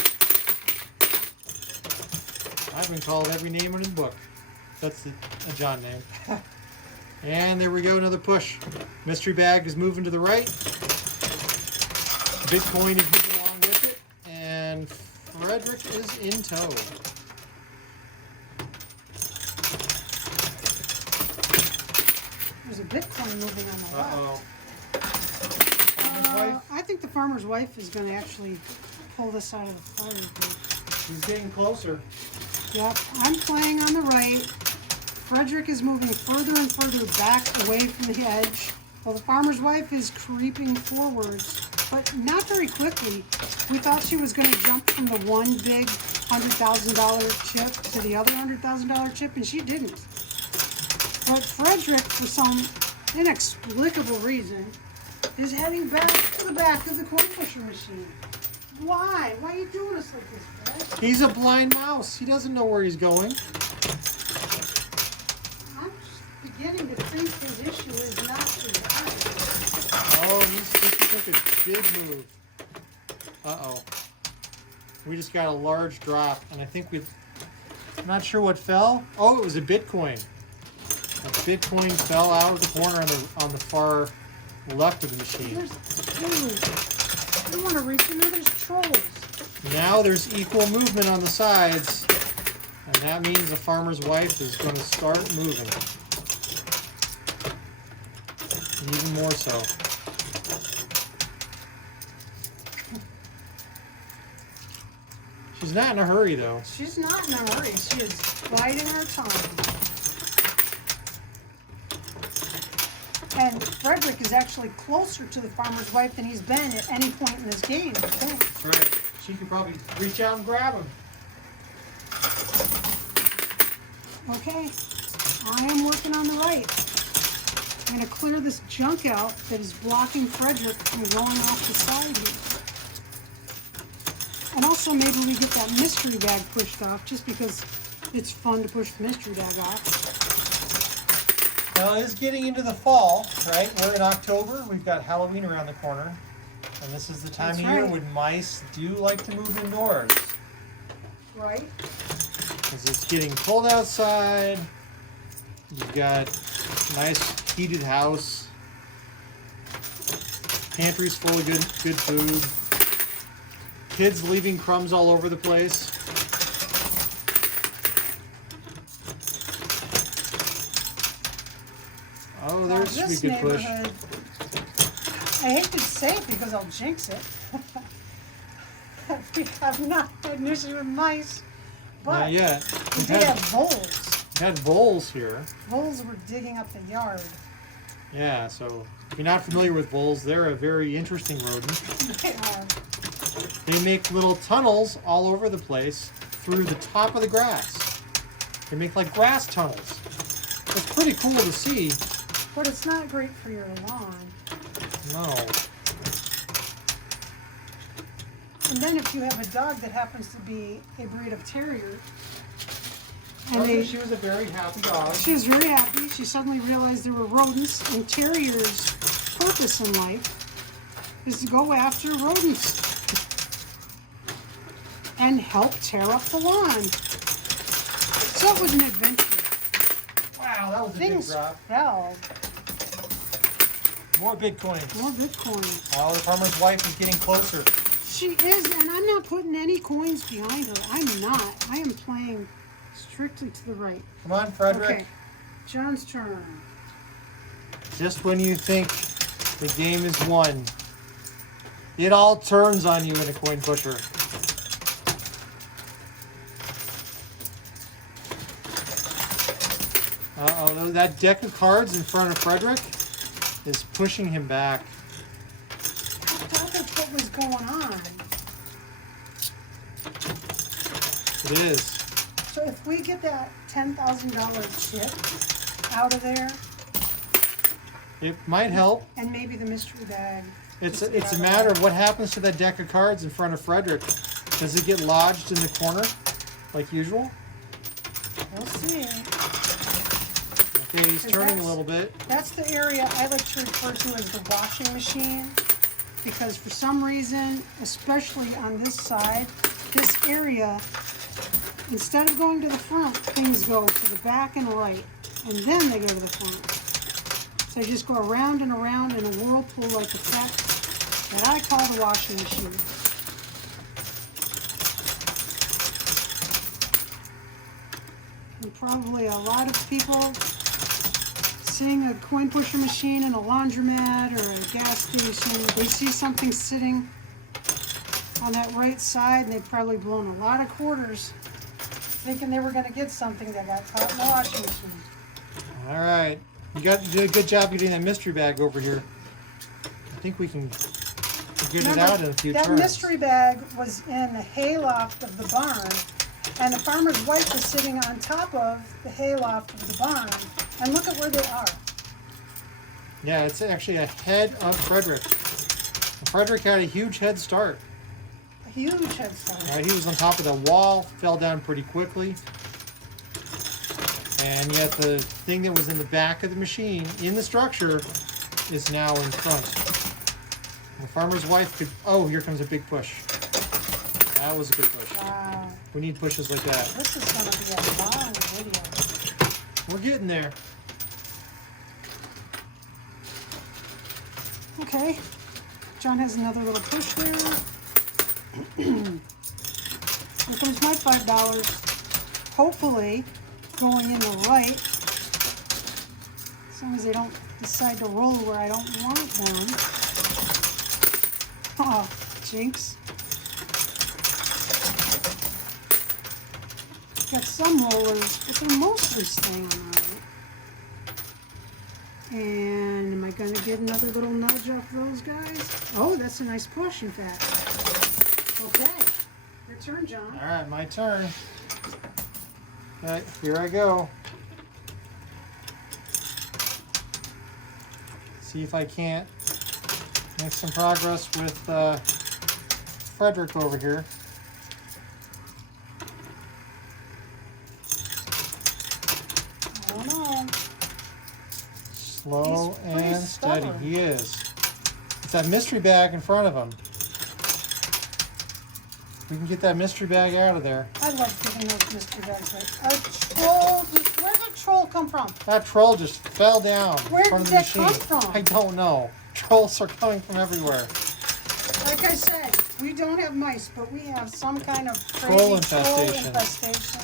I've been called every name in the book. That's a John name. And there we go, another push. Mystery bag is moving to the right. Bitcoin is moving along with it. And Frederick is in tow. There's a Bitcoin moving on the left. Uh-oh. I think the farmer's wife is going to actually pull this out of the fire here. He's getting closer. Yep, I'm playing on the right. Frederick is moving further and further back away from the edge, while the farmer's wife is creeping forwards, but not very quickly. We thought she was going to jump from the one big $100,000 chip to the other $100,000 chip, and she didn't. But Frederick, for some inexplicable reason, is heading back to the back of the coin pusher machine. Why? Why are you doing us like this, Fred? He's a blind mouse. He doesn't know where he's going. I'm just beginning to think his issue is not his eye. Oh, he took a big move. Uh-oh. We just got a large drop, and I think I'm not sure what fell. Oh, it was a Bitcoin. A Bitcoin fell out of the corner on the far left of the machine. There's trolls. I don't want to reach in there. There's trolls. Now there's equal movement on the sides, and that means the farmer's wife is going to start moving. Even more so. She's not in a hurry, though. She's not in a hurry. She is biding her time. And Frederick is actually closer to the farmer's wife than he's been at any point in this game, I think. That's right. She could probably reach out and grab him. Okay, I am working on the right. I'm going to clear this junk out that is blocking Frederick from going off the side here. And also maybe we get that mystery bag pushed off, just because it's fun to push the mystery bag off. Now it is getting into the fall, right? We're in October. We've got Halloween around the corner. And this is the time of year when mice do like to move indoors. Right. Because it's getting cold outside. You've got a nice heated house. Pantry's full of good food. Kids leaving crumbs all over the place. Oh, there should be a good push. I hate to say it because I'll jinx it. I've not had an issue with mice, but Not yet. we did have voles. We had voles here. Voles were digging up the yard. Yeah, so if you're not familiar with voles, they're a very interesting rodent. They are. They make little tunnels all over the place through the top of the grass. They make like grass tunnels. It's pretty cool to see. But it's not great for your lawn. No. And then if you have a dog that happens to be a breed of terrier, and She was a very happy dog. she was very happy. She suddenly realized there were rodents, and terriers' purpose in life is to go after rodents and help tear up the lawn. So it was an adventure. Wow, that was a Things big drop. fell. More Bitcoins. More Bitcoins. Oh, the farmer's wife is getting closer. She is, and I'm not putting any coins behind her. I'm not. I am playing strictly to the right. Come on, Frederick. Okay, John's turn. Just when you think the game is won, it all turns on you in a coin pusher. Uh-oh, that deck of cards in front of Frederick is pushing him back. I thought that's what was going on. It is. So if we get that $10,000 chip out of there, It might help. and maybe the mystery bag. It's a matter of what happens to that deck of cards in front of Frederick. Does it get lodged in the corner like usual? We'll see. Okay, he's turning a little bit. That's the area I like to refer to as the washing machine, because for some reason, especially on this side, this area, instead of going to the front, things go to the back and right, and then they go to the front. So you just go around and around in a whirlpool-like effect that I call the washing machine. And probably a lot of people seeing a coin pusher machine in a laundromat or a gas station, they see something sitting on that right side, and they've probably blown a lot of quarters thinking they were going to get something that got caught in the washing machine. All right. You did a good job getting that mystery bag over here. I think we can get it out in a few that turns. mystery bag was in the hayloft of the barn, and the farmer's wife was sitting on top of the hayloft of the barn, and look at where they are. Yeah, it's actually ahead of Frederick. Frederick had a huge head start. A huge head start. All right, he was on top of the wall, fell down pretty quickly. And yet the thing that was in the back of the machine, in the structure, is now in front. The farmer's wife could... Oh, here comes a big push. That was a good push. Wow. We need pushes like that. This is going to be a long video. We're getting there. Okay. John has another little push there. Here comes my $5. Hopefully going in the right. As long as they don't decide to roll where I don't want them. Oh, jinx. Got some rollers, but they're mostly staying on the right. And am I going to get another little nudge off those guys? Oh, that's a nice push, in fact. Okay. Your turn, John. All right, my turn. Okay, here I go. See if I can't make some progress with Frederick over here. I don't know. Slow He's pretty and steady. stubborn. He is. It's that mystery bag in front of him. We can get that mystery bag out of there. I love giving those mystery bags away. A troll. Where did a troll come from? That troll just fell down Where in front did of the that machine. come from? I don't know. Trolls are coming from everywhere. Like I said, we don't have mice, but we have some kind of crazy Troll infestation.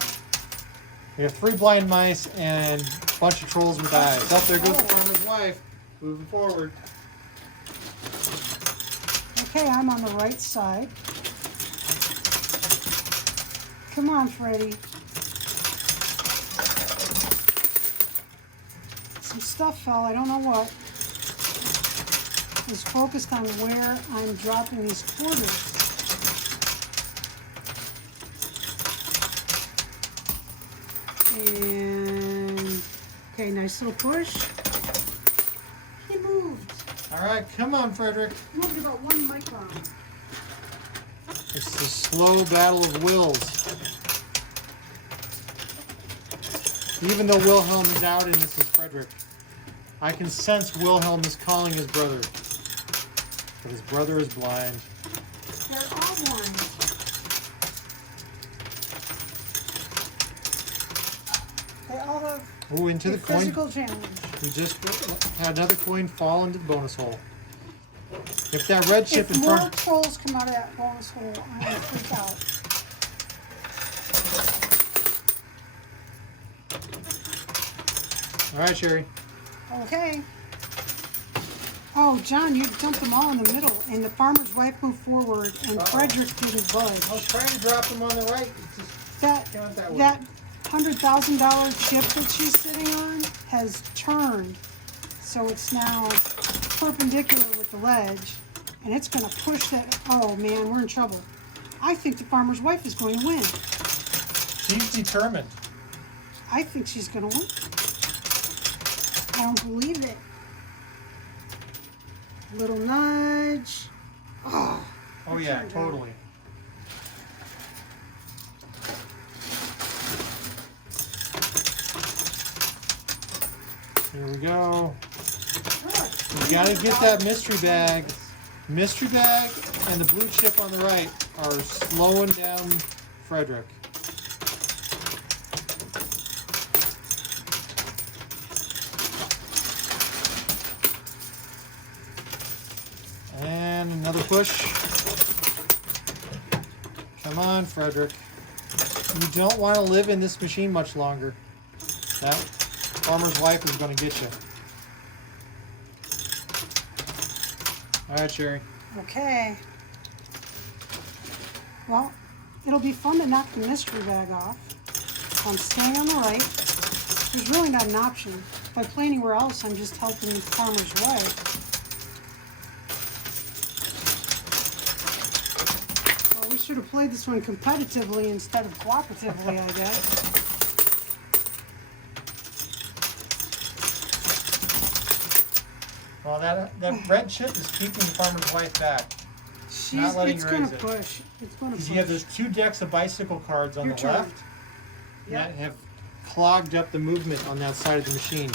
We have 3 blind mice and a bunch of trolls with eyes. Up there goes the farmer's wife. Moving forward. Okay, I'm on the right side. Come on, Freddy. Some stuff fell, I don't know what. Was focused on where I'm dropping these quarters. And, okay, nice little push. All right, come on, Frederick. Moved about 1 micron. It's the slow battle of wills. Even though Wilhelm is out and this is Frederick, I can sense Wilhelm is calling his brother. But his brother is blind. They're all blind. They all have Ooh, into the coin. physical challenge. We just had another coin fall into the bonus hole. If that red chip If in more front... trolls come out of that bonus hole, I'm going to freak out. All right, Sherry. Okay. Oh, John, you dumped them all in the middle, and the farmer's wife moved forward, and Frederick didn't budge. I was trying to drop them on the right. It's just That $100,000 chip that she's sitting on has turned, so it's now perpendicular with the ledge, and it's going to push that. Oh man, we're in trouble. I think the farmer's wife is going to win. She's determined. I think she's going to win. I don't believe it. Little nudge. Oh yeah, totally. Here we go. You gotta get that mystery bag. Mystery bag and the blue chip on the right are slowing down Frederick. And another push. Come on, Frederick. You don't want to live in this machine much longer. That farmer's wife is going to get you. All right, Sherry. Okay. Well, it'll be fun to knock the mystery bag off. I'm staying on the right. There's really not an option. If I play anywhere else, I'm just helping the farmer's wife. Well, we should have played this one competitively instead of cooperatively, I guess. Well, that red chip is keeping the farmer's wife back. Not letting It's her going to exit. push. It's going to push. You have those 2 decks of bicycle cards on Your the turn. left that have clogged up the movement on that side of the machine.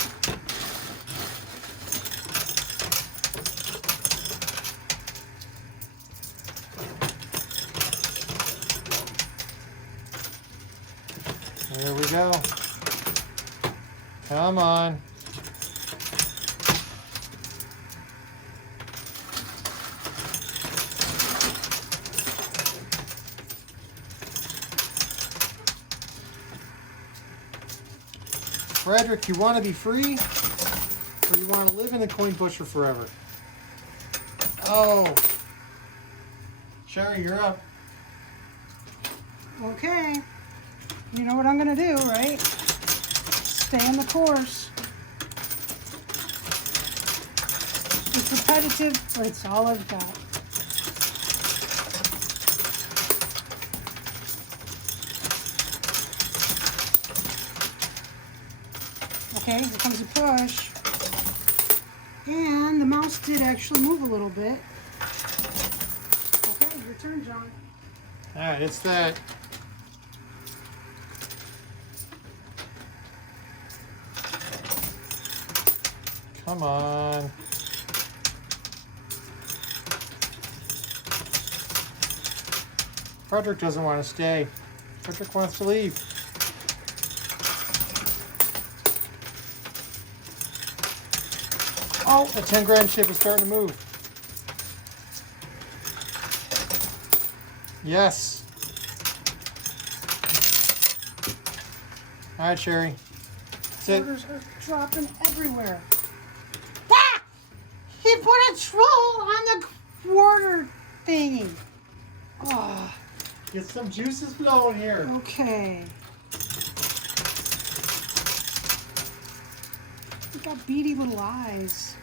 There we go. Come on. Frederick, you want to be free, or you want to live in the coin pusher forever? Oh. Sherry, you're up. Okay. You know what I'm going to do, right? Stay on the course. It's repetitive, but it's all I've got. Okay, here comes a push. And the mouse did actually move a little bit. Okay, your turn, John. All right, it's that. Come on. Frederick doesn't want to stay. Frederick wants to leave. Oh, the 10 grand chip is starting to move. Yes. All right, Sherry. That's it. Orders are dropping everywhere. Ah! He put a troll on the quarter thingy. Oh, Get some juices flowing here. okay. He got beady little eyes.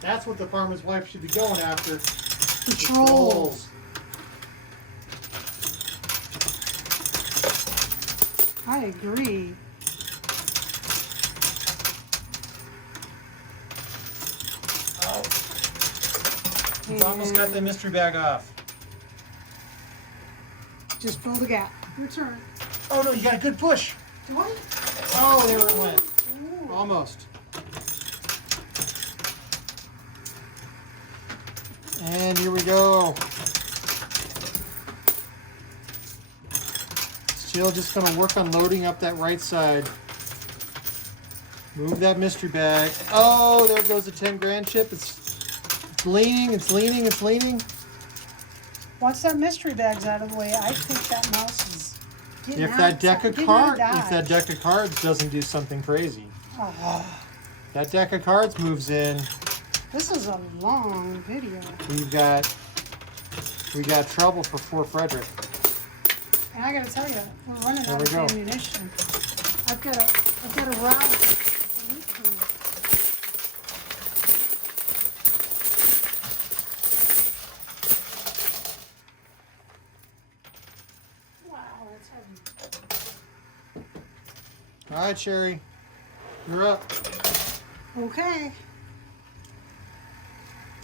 That's what the farmer's wife should be going after. The trolls. I agree. It's almost got the mystery bag off. Just fill the gap. Your turn. Oh no, you got a good push. Do I? Oh, there it went. Ooh. Almost. And here we go. Still just going to work on loading up that right side. Move that mystery bag. Oh, there goes the 10 grand chip. It's leaning, it's leaning, it's leaning. Once that mystery bag's out of the way, I think that mouse is getting If that deck of getting out cards, of if that dodge. deck of cards doesn't do something crazy, Oh, that deck of cards moves in. this is a long video. We got trouble for poor Frederick. And I gotta tell you, we're running There out we of go. ammunition. I've got a route. Wow, that's heavy. All right, Sherry, you're up. Okay.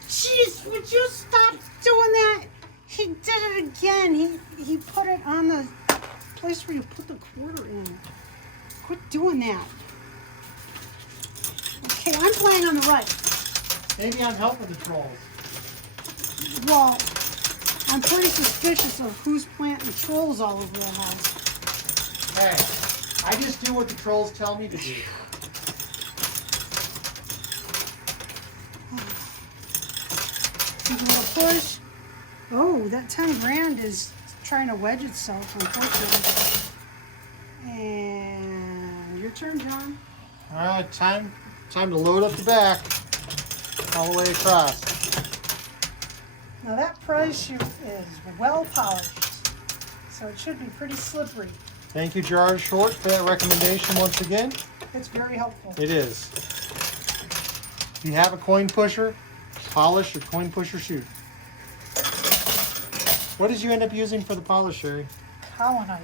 Jeez, would you stop doing that? He did it again. He put it on the place where you put the quarter in. Quit doing that. Okay, I'm playing on the right. Maybe I'm helping the trolls. Well, I'm pretty suspicious of who's planting trolls all over the house. Hey, I just do what the trolls tell me to do. You want to push? Oh, that 10 grand is trying to wedge itself, unfortunately. And your turn, John. All right, time to load up the back all the way across. Now that prize chute is well polished, so it should be pretty slippery. Thank you, Gerard Short, for that recommendation once again. It's very helpful. It is. If you have a coin pusher, polish your coin pusher chute. What did you end up using for the polish, Sherry? Colonite.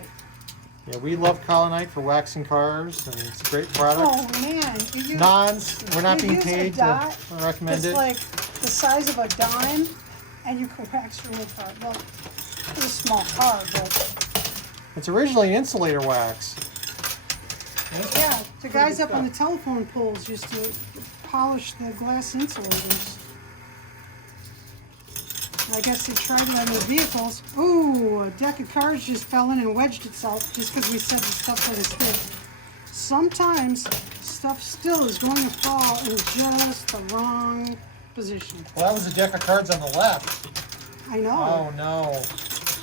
Yeah, we love Colonite for waxing cars, and it's a great product. Oh man, you Nons, we're not you being use a paid to dot recommend that's it. like the size of a dime, and you can wax your whole car. Well, it's a small car, but It's originally an insulator wax. yeah, the guys up on the stuff. telephone poles used to polish the glass insulators. I guess they tried it on their vehicles. Ooh, a deck of cards just fell in and wedged itself just because we said the stuff was stick. Sometimes stuff still is going to fall in just the wrong position. Well, that was a deck of cards on the left. I know. Oh no.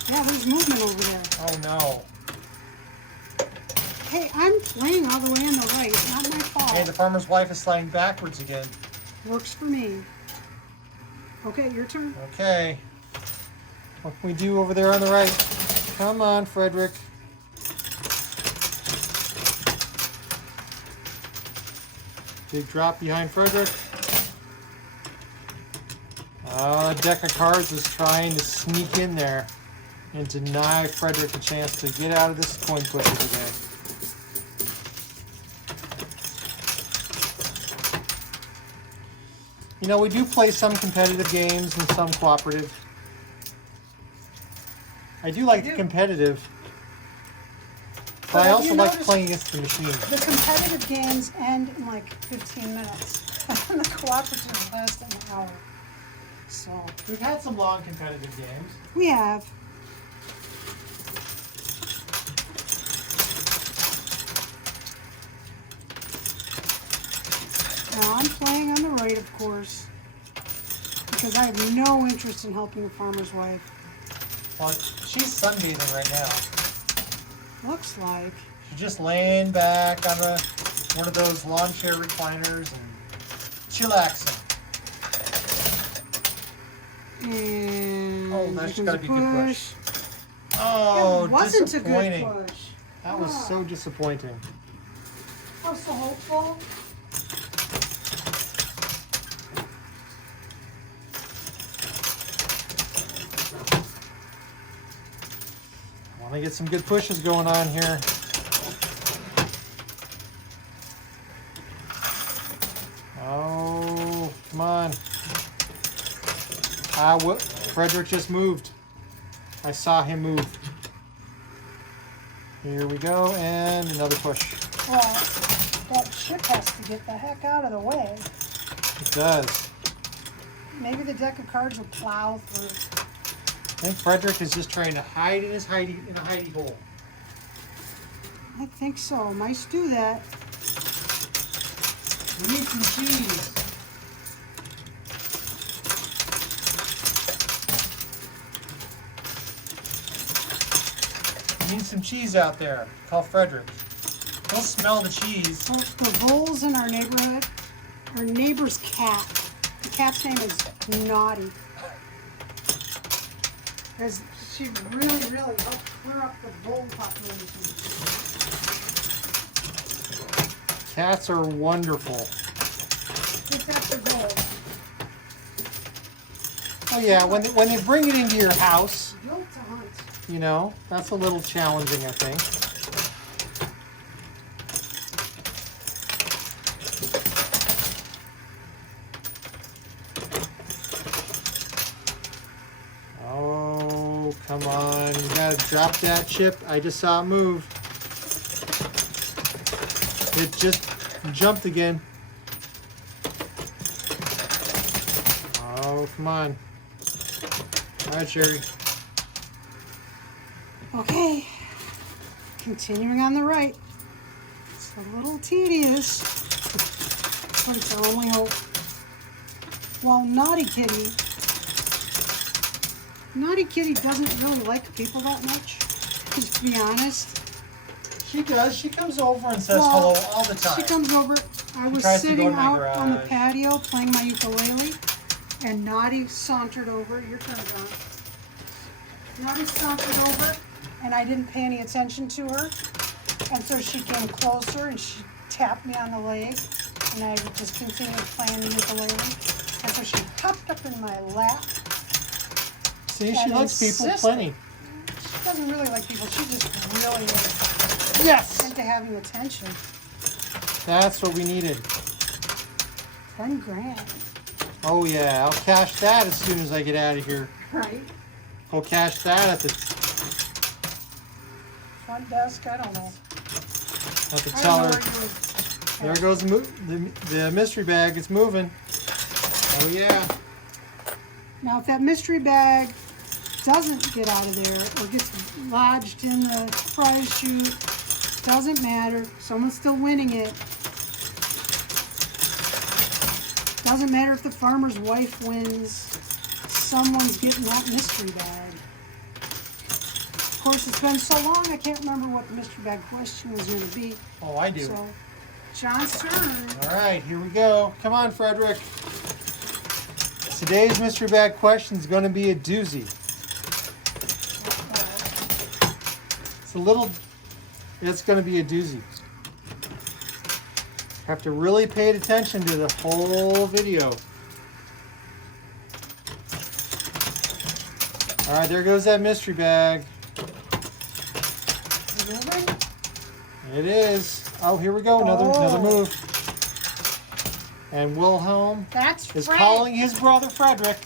Yeah, there's movement over there. Oh no. Hey, I'm playing all the way on the right. It's not my fault. Hey, the farmer's wife is sliding backwards again. Works for me. Okay, your turn. Okay. What can we do over there on the right? Come on, Frederick. Big drop behind Frederick. A deck of cards is trying to sneak in there and deny Frederick a chance to get out of this coin pusher today. You know, we do play some competitive games and some cooperative. I do like the competitive, but I But also you like notice playing against the machine. the competitive games end in like 15 minutes. And the cooperative last an hour. So, We've had some long competitive games. we have. Now I'm playing on the right, of course, because I have no interest in helping the farmer's wife. Well, she's sunbathing right now. Looks like. She's just laying back on one of those lawn chair recliners and chillaxing. And Oh, that's here gotta comes be a good push. push. Oh, It wasn't a disappointing. good push. That was Ah, so disappointing. I was so hopeful. I want to get some good pushes going on here. Oh, come on. Frederick just moved. I saw him move. Here we go, and another push. Well, that chip has to get the heck out of the way. It does. Maybe the deck of cards will plow through. I think Frederick is just trying to hide in his hidey hole. I think so. Mice do that. We need some cheese. We need some cheese out there. Call Frederick. He'll smell the cheese. So the voles in our neighborhood, our neighbor's cat. The cat's name is Naughty. Because she really helped clear up the vole population. Cats are wonderful. It's after voles. Oh yeah, when they bring it into your house, Built to hunt. you know, that's a little challenging, I think. Oh, come on. You gotta drop that chip. I just saw it move. It just jumped again. Oh, come on. All right, Sherry. Okay, continuing on the right. It's a little tedious, but it's our only hope. While Naughty Kitty doesn't really like people that much, just to be honest. She does. She comes over and says Well, hello all the time. She comes over. I was tries to go sitting to my out on the garage. patio playing my ukulele, and Naughty sauntered over. Your turn, John. Naughty sauntered over, and I didn't pay any attention to her. And so she came closer, and she tapped me on the leg, and I just continued playing the ukulele. And so she hopped up in my lap. See, she and likes people insisted. plenty. She doesn't really like people. She just really is Yes! into having attention. That's what we needed. 10 grand, Oh yeah, I'll cash that as soon as I get out of here. right? I'll cash that at the Front desk, I don't know. At the I don't know teller. where you would. There goes the mystery bag. It's moving. Oh yeah. Now, if that mystery bag doesn't get out of there or gets lodged in the prize chute, doesn't matter. Someone's still winning it. Doesn't matter if the farmer's wife wins. Someone's getting that mystery bag. Of course, it's been so long, I can't remember what the mystery bag question was going to be. Oh, I do. So, John's turn. All right, here we go. Come on, Frederick. Today's mystery bag question is going to be a doozy. It's going to be a doozy. Have to really pay attention to the whole video. All right, there goes that mystery bag. Is it moving? It is. Oh, here we go. Another move. And Wilhelm That's is Frank. calling his brother Frederick.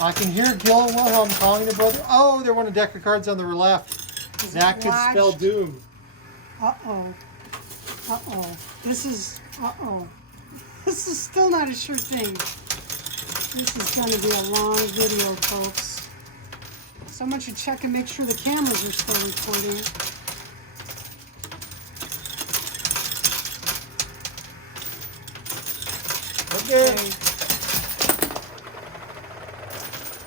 I can hear Gil and Wilhelm calling their brother. Oh, there went a deck of cards on the left. Is it That could spell lodged? doom. Uh-oh. Uh-oh. This is, uh-oh. This is still not a sure thing. This is going to be a long video, folks. Someone should check and make sure the cameras are still recording. Okay.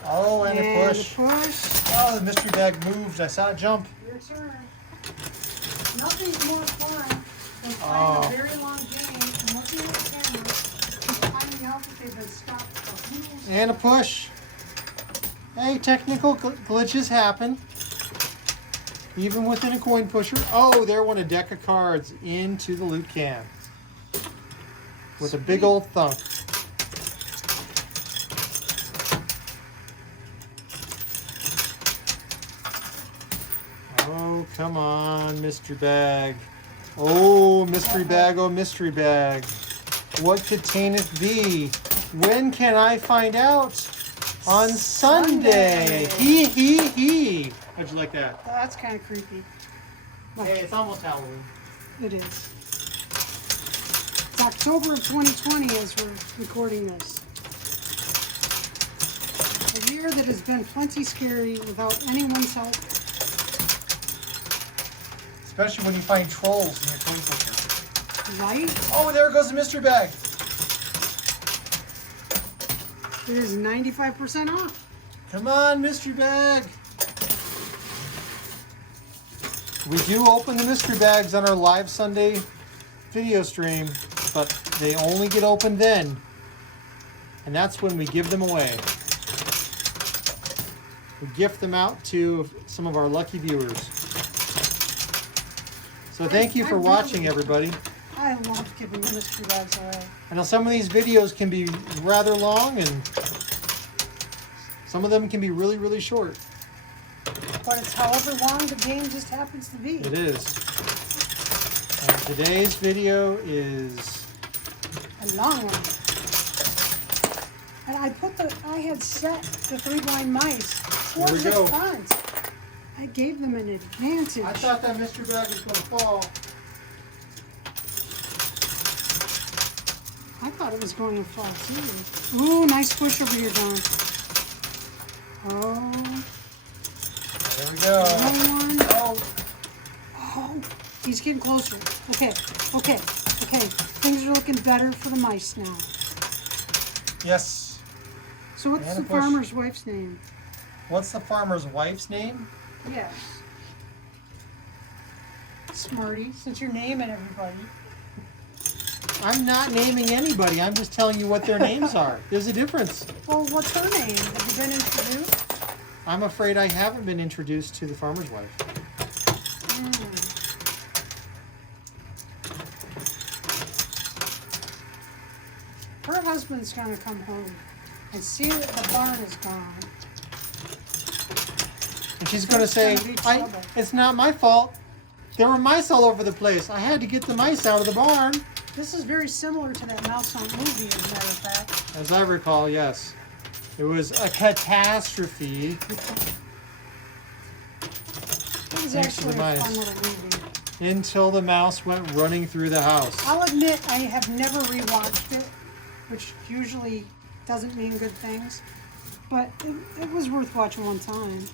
Oh, and a push. push. Oh, the mystery bag moved. I saw it jump. Your turn. Nothing's more fun than playing Oh. a very long game and looking at the camera and finding out that they've been stopped for who knows. And a push. Hey, technical glitches happen. Even within a coin pusher. Oh, there went a deck of cards into the loot can. With a big old thunk. Oh, come on, mystery bag. Oh, mystery bag, oh, mystery bag. What containeth thee? When can I find out? On Sunday. He. How'd you like that? That's kind of creepy. Look, Hey, it's almost Halloween. it is. It's October of 2020 as we're recording this. A year that has been plenty scary without anyone's help. Especially when you find trolls in your toy section. Right? Oh, there goes the mystery bag. It is 95% off. Come on, mystery bag. We do open the mystery bags on our live Sunday video stream, but they only get opened then. And that's when we give them away. We gift them out to some of our lucky viewers. So thank you for watching, everybody. I love giving mystery bags away. I know some of these videos can be rather long and some of them can be really, really short. But it's however long the game just happens to be. It is. And today's video is A long one. And I had set the 3 blind mice towards we the go. front. I gave them an advantage. I thought that mystery bag was going to fall. I thought it was going to fall too. Ooh, nice push over here, Don. Oh, There we go. another one. Oh, Oh, he's getting closer. Okay. Things are looking better for the mice now. yes. So what's And the a push. farmer's wife's name? What's the farmer's wife's name? Yes. Smarty, since you're naming everybody. I'm not naming anybody. I'm just telling you what their names are. There's a difference. Well, what's her name? Have you been introduced? I'm afraid I haven't been introduced to the farmer's wife. Her husband's gonna come home and see that the barn is gone. And she's going to say, It's gonna be trouble. it's not my fault. There were mice all over the place. I had to get the mice out of the barn. This is very similar to that mouse hunt movie, as a matter of fact. As I recall, yes. It was a catastrophe. It was Thanks to actually the a mice. fun little movie. Until the mouse went running through the house. I'll admit I have never rewatched it, which usually doesn't mean good things, but it was worth watching one time.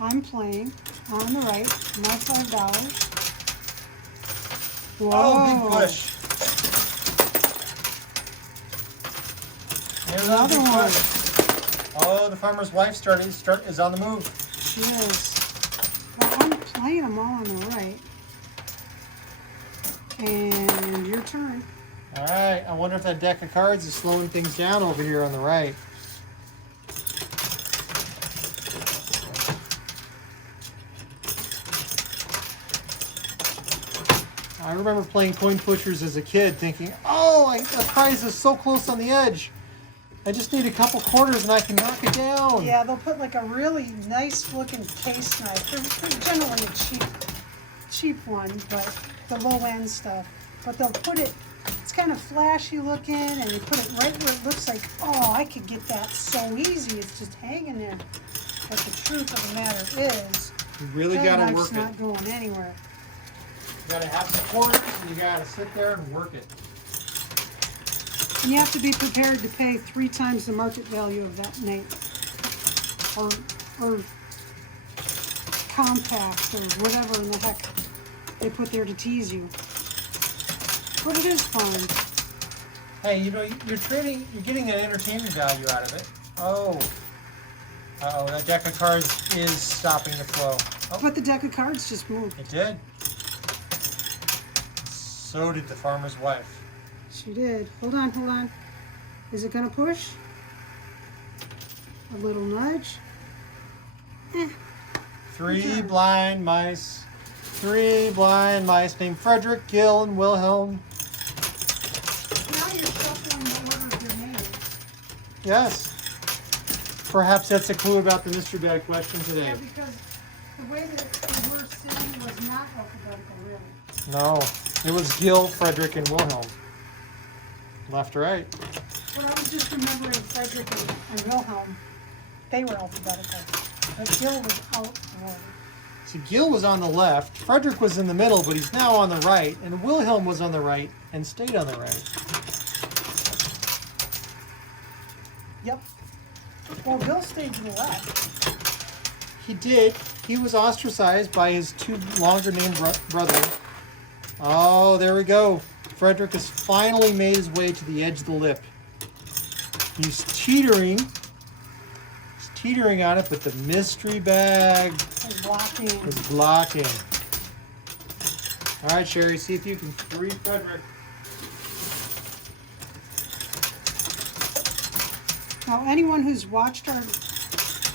I'm playing on the right, my $5. Whoa. Oh, big push. There's Another big one. push. Oh, the farmer's wife is on the move. She is. Well, I'm playing them all on the right. And your turn. All right, I wonder if that deck of cards is slowing things down over here on the right. I remember playing coin pushers as a kid thinking, oh, the prize is so close on the edge. I just need a couple quarters and I can knock it down. Yeah, they'll put like a really nice looking case knife. They're generally a cheap one, but the low end stuff. But they'll put it, it's kind of flashy looking, and they put it right where it looks like, oh, I could get that so easy. It's just hanging there. But the truth of the matter is, You really that got to knife's work it. not going anywhere. You got to have some quarters and you got to sit there and work it. And you have to be prepared to pay 3 times the market value of that Nate. Or compact, or whatever in the heck they put there to tease you. But it is fun. Hey, you know, you're getting an entertainment value out of it. Oh. Uh-oh, that deck of cards is stopping the flow. Oh, But the deck of cards just moved. it did. So did the farmer's wife. She did. Hold on. Is it gonna push? A little nudge. Three blind mice named Frederick, Gil, and Wilhelm. Now you're shuffling the order of your name. Yes. Perhaps that's a clue about the mystery bag question today. Yeah, because the way that they were sitting was not alphabetical, really. No. It was Gil, Frederick, and Wilhelm. Left to right. Well, I was just remembering Frederick and Wilhelm. They were alphabetical. But Gil was out of order. See, Gil was on the left, Frederick was in the middle, but he's now on the right, and Wilhelm was on the right and stayed on the right. Yep. Well, Bill stayed to the left. He did. He was ostracized by his two longer named brothers. Oh, there we go. Frederick has finally made his way to the edge of the lip. He's teetering. He's teetering on it, but the mystery bag is blocking. All right, Sherry, see if you can free Frederick. Now, anyone who's watched our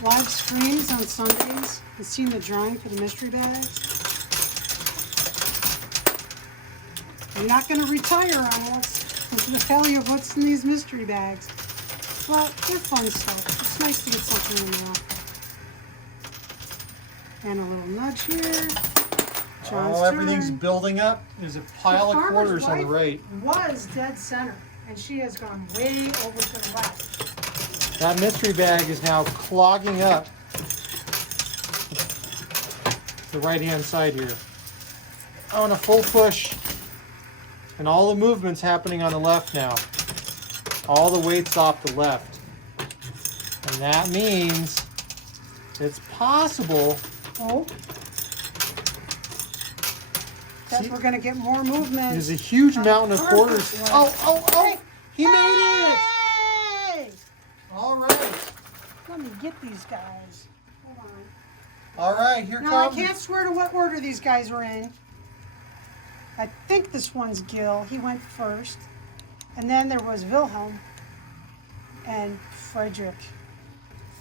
live streams on Sundays has seen the drawing for the mystery bags. You're not going to retire on us with the tell you what's in these mystery bags. But they're fun stuff. It's nice to get something in there. And a little nudge here. John's everything's turn. building up. There's a pile of quarters on the right. Was dead center, and she has gone way over to the left. That mystery bag is now clogging up the right-hand side here. On a full push. And all the movement's happening on the left now. All the weight's off the left. And that means it's possible. Oh. That See, we're going to get more movement. there's a huge mountain of quarters. Oh! He made it! Hey! All right. Let me get these guys. Hold on. All right, here Now, I comes. can't swear to what order these guys are in. I think this one's Gil. He went first. And then there was Wilhelm and Frederick.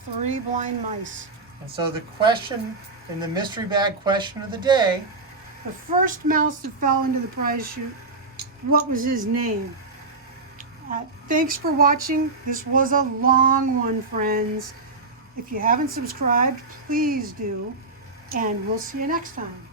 3 blind mice. And so the question in the mystery bag question of the day. The first mouse that fell into the prize chute, what was his name? Thanks for watching. This was a long one, friends. If you haven't subscribed, please do. And we'll see you next time.